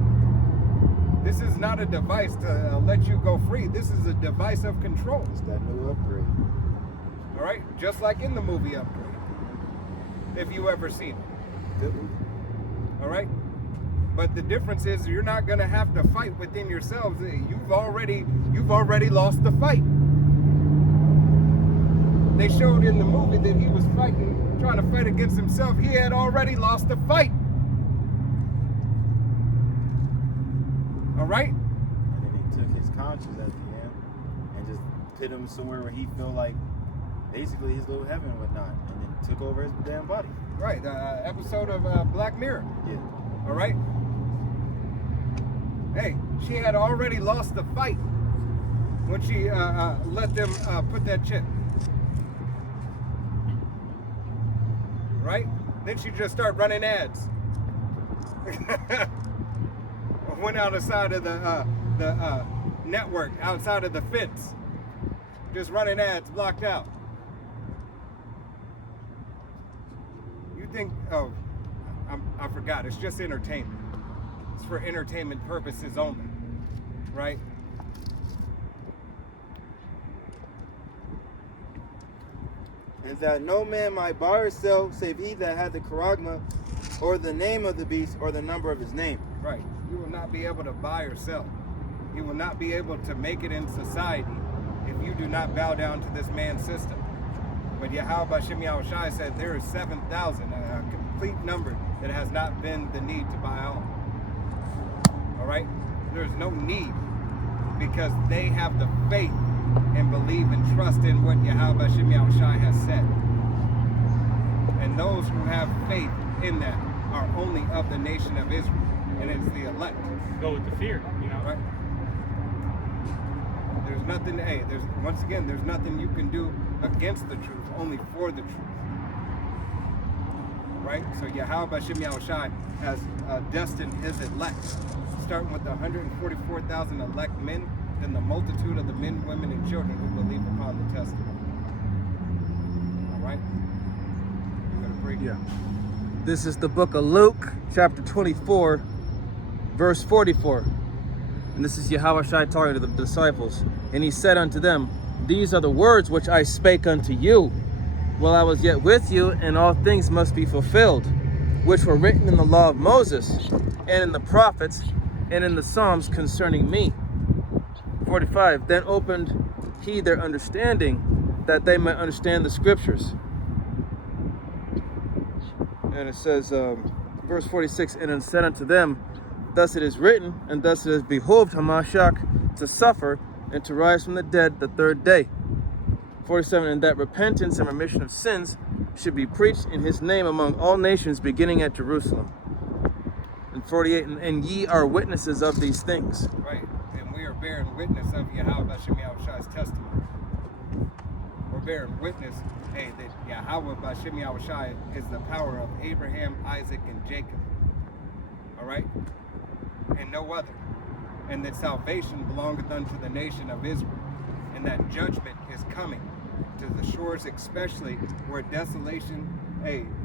This is not a device to let you go free. This is a device of control. It's that new upgrade. All right? Just like in the movie Upgrade. If you ever seen it. All right? But the difference is you're not going to have to fight within yourselves. You've already lost the fight. They showed in the movie that he was trying to fight against himself. He had already lost the fight. All right? And then he took his conscience at the end and just put him somewhere where he felt like basically his little heaven and whatnot, and then took over his damn body. Right. Episode of Black Mirror. Yeah. All right? Hey, she had already lost the fight when she let them put that chip. Right? Then she just started running ads. Went outside of the network, outside of the fence. Just running ads, blocked out. You think, I forgot, it's just entertainment. It's for entertainment purposes only, right? And that no man might buy or sell save he that had the charagma, or the name of the beast, or the number of his name. Right. You will not be able to buy or sell. You will not be able to make it in society if you do not bow down to this man's system. But Yahweh Bashim Yahushai said there is 7,000, a complete number that has not been the need to buy all. All right? There's no need because they have the faith and believe and trust in what Yahweh Bashim Yahushai has said. And those who have faith in that are only of the nation of Israel. And it's the elect. Go with the fear, Right? There's nothing, there's nothing you can do against the truth, only for the truth. Right? So Yahweh Bashim Yahushai has destined his elect, starting with the 144,000 elect men, then the multitude of the men, women, and children who believe upon the testimony. All right? You gonna break? Yeah. This is the book of Luke, chapter 24, verse 44. And this is Yahweh Shai talking to the disciples. And he said unto them, these are the words which I spake unto you while I was yet with you, and all things must be fulfilled, which were written in the law of Moses, and in the prophets, and in the Psalms concerning me. 45. Then opened he their understanding, that they might understand the scriptures. And it says, verse 46, and then said unto them, thus it is written, and thus it is behoved Hamashiach to suffer and to rise from the dead the third day. 47, and that repentance and remission of sins should be preached in his name among all nations, beginning at Jerusalem. And 48, and ye are witnesses of these things. Right, and we are bearing witness of Yahweh Bashim Yahushai's testimony. We're bearing witness, that Yahweh Bashim Yahushai is the power of Abraham, Isaac, and Jacob. all right, and no other, and that salvation belongeth unto the nation of Israel, and that judgment is coming to the shores, especially where desolation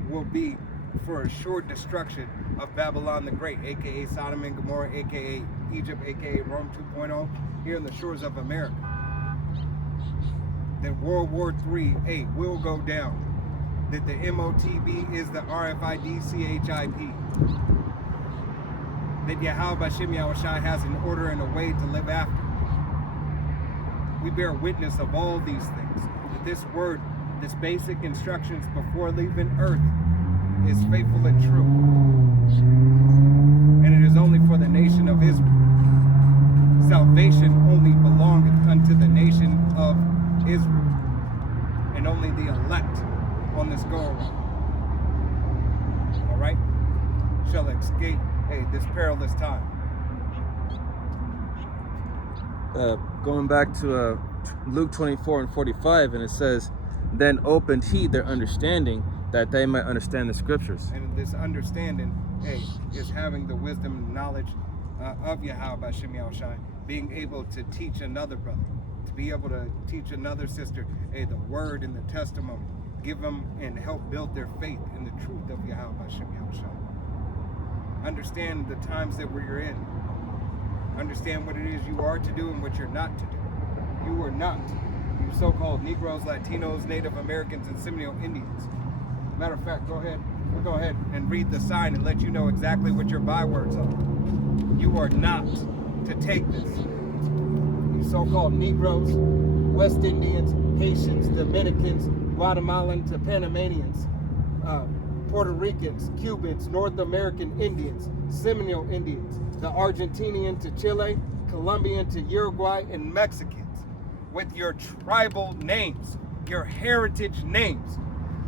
will be for a short destruction of Babylon the Great, aka Sodom and Gomorrah, aka Egypt, aka Rome 2.0, here in the shores of America. That World War III will go down. That the MOTB is the RFID CHIP. That Yahweh Bashem Yahushai has an order and a way to live after. We bear witness of all these things. That this word, this basic instructions before leaving earth is faithful and true. And it is only for the nation of Israel. Salvation only belongeth unto the nation of Israel. And only the elect on this go around, all right, shall escape this perilous time. Going back to Luke 24:45, and it says, "Then opened he their understanding, that they might understand the scriptures." And this understanding, is having the wisdom and knowledge of Yahweh Bashem Yahushai, being able to teach another brother, to be able to teach another sister, the word and the testimony. Give them and help build their faith in the truth of Yahweh Bashem Yahushua. Understand the times that we're in. Understand what it is you are to do and what you're not to do. You are not. You so-called Negroes, Latinos, Native Americans, and Seminole Indians. Matter of fact, we'll go ahead and read the sign and let you know exactly what your bywords are. You are not to take this. You so-called Negroes, West Indians, Haitians, Dominicans, Guatemalans to Panamanians, Puerto Ricans, Cubans, North American Indians, Seminole Indians, the Argentinian to Chile, Colombian to Uruguay, and Mexicans, with your tribal names, your heritage names,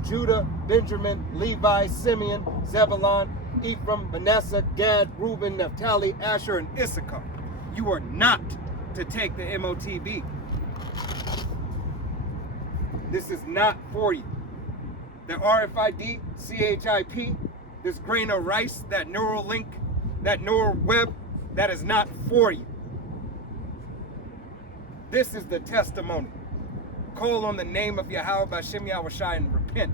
Judah, Benjamin, Levi, Simeon, Zebulon, Ephraim, Manasseh, Gad, Reuben, Naphtali, Asher, and Issachar. You are not to take the MOTB. This is not for you. The RFID, CHIP, this grain of rice, that neural link, that neural web, that is not for you. This is the testimony. Call on the name of Yahweh Bashem Yahushai and repent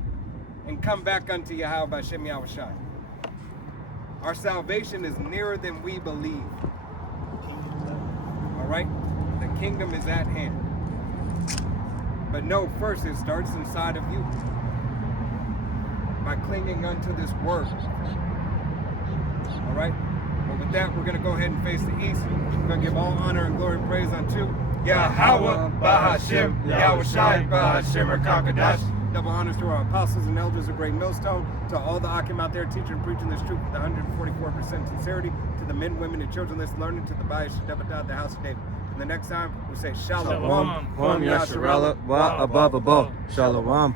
and come back unto Yahweh Bashem Yahushai. Our salvation is nearer than we believe. All right? The kingdom is at hand. But no, first it starts inside of you by clinging unto this word. All right? Well, with that, we're going to go ahead and face the east. We're going to give all honor and glory and praise unto Yahweh, Bahashem, Yahushai, Bahashem, Rakakadash. Double honors to our apostles and elders of Great Millstone, to all the Akim out there teaching and preaching this truth with 144% sincerity, to the men, women, and children that's learning, to the Bayash Devadah, the house of David. And the next time, we'll say Shalom. Kwam Yasharala Wa Ababa Shalom.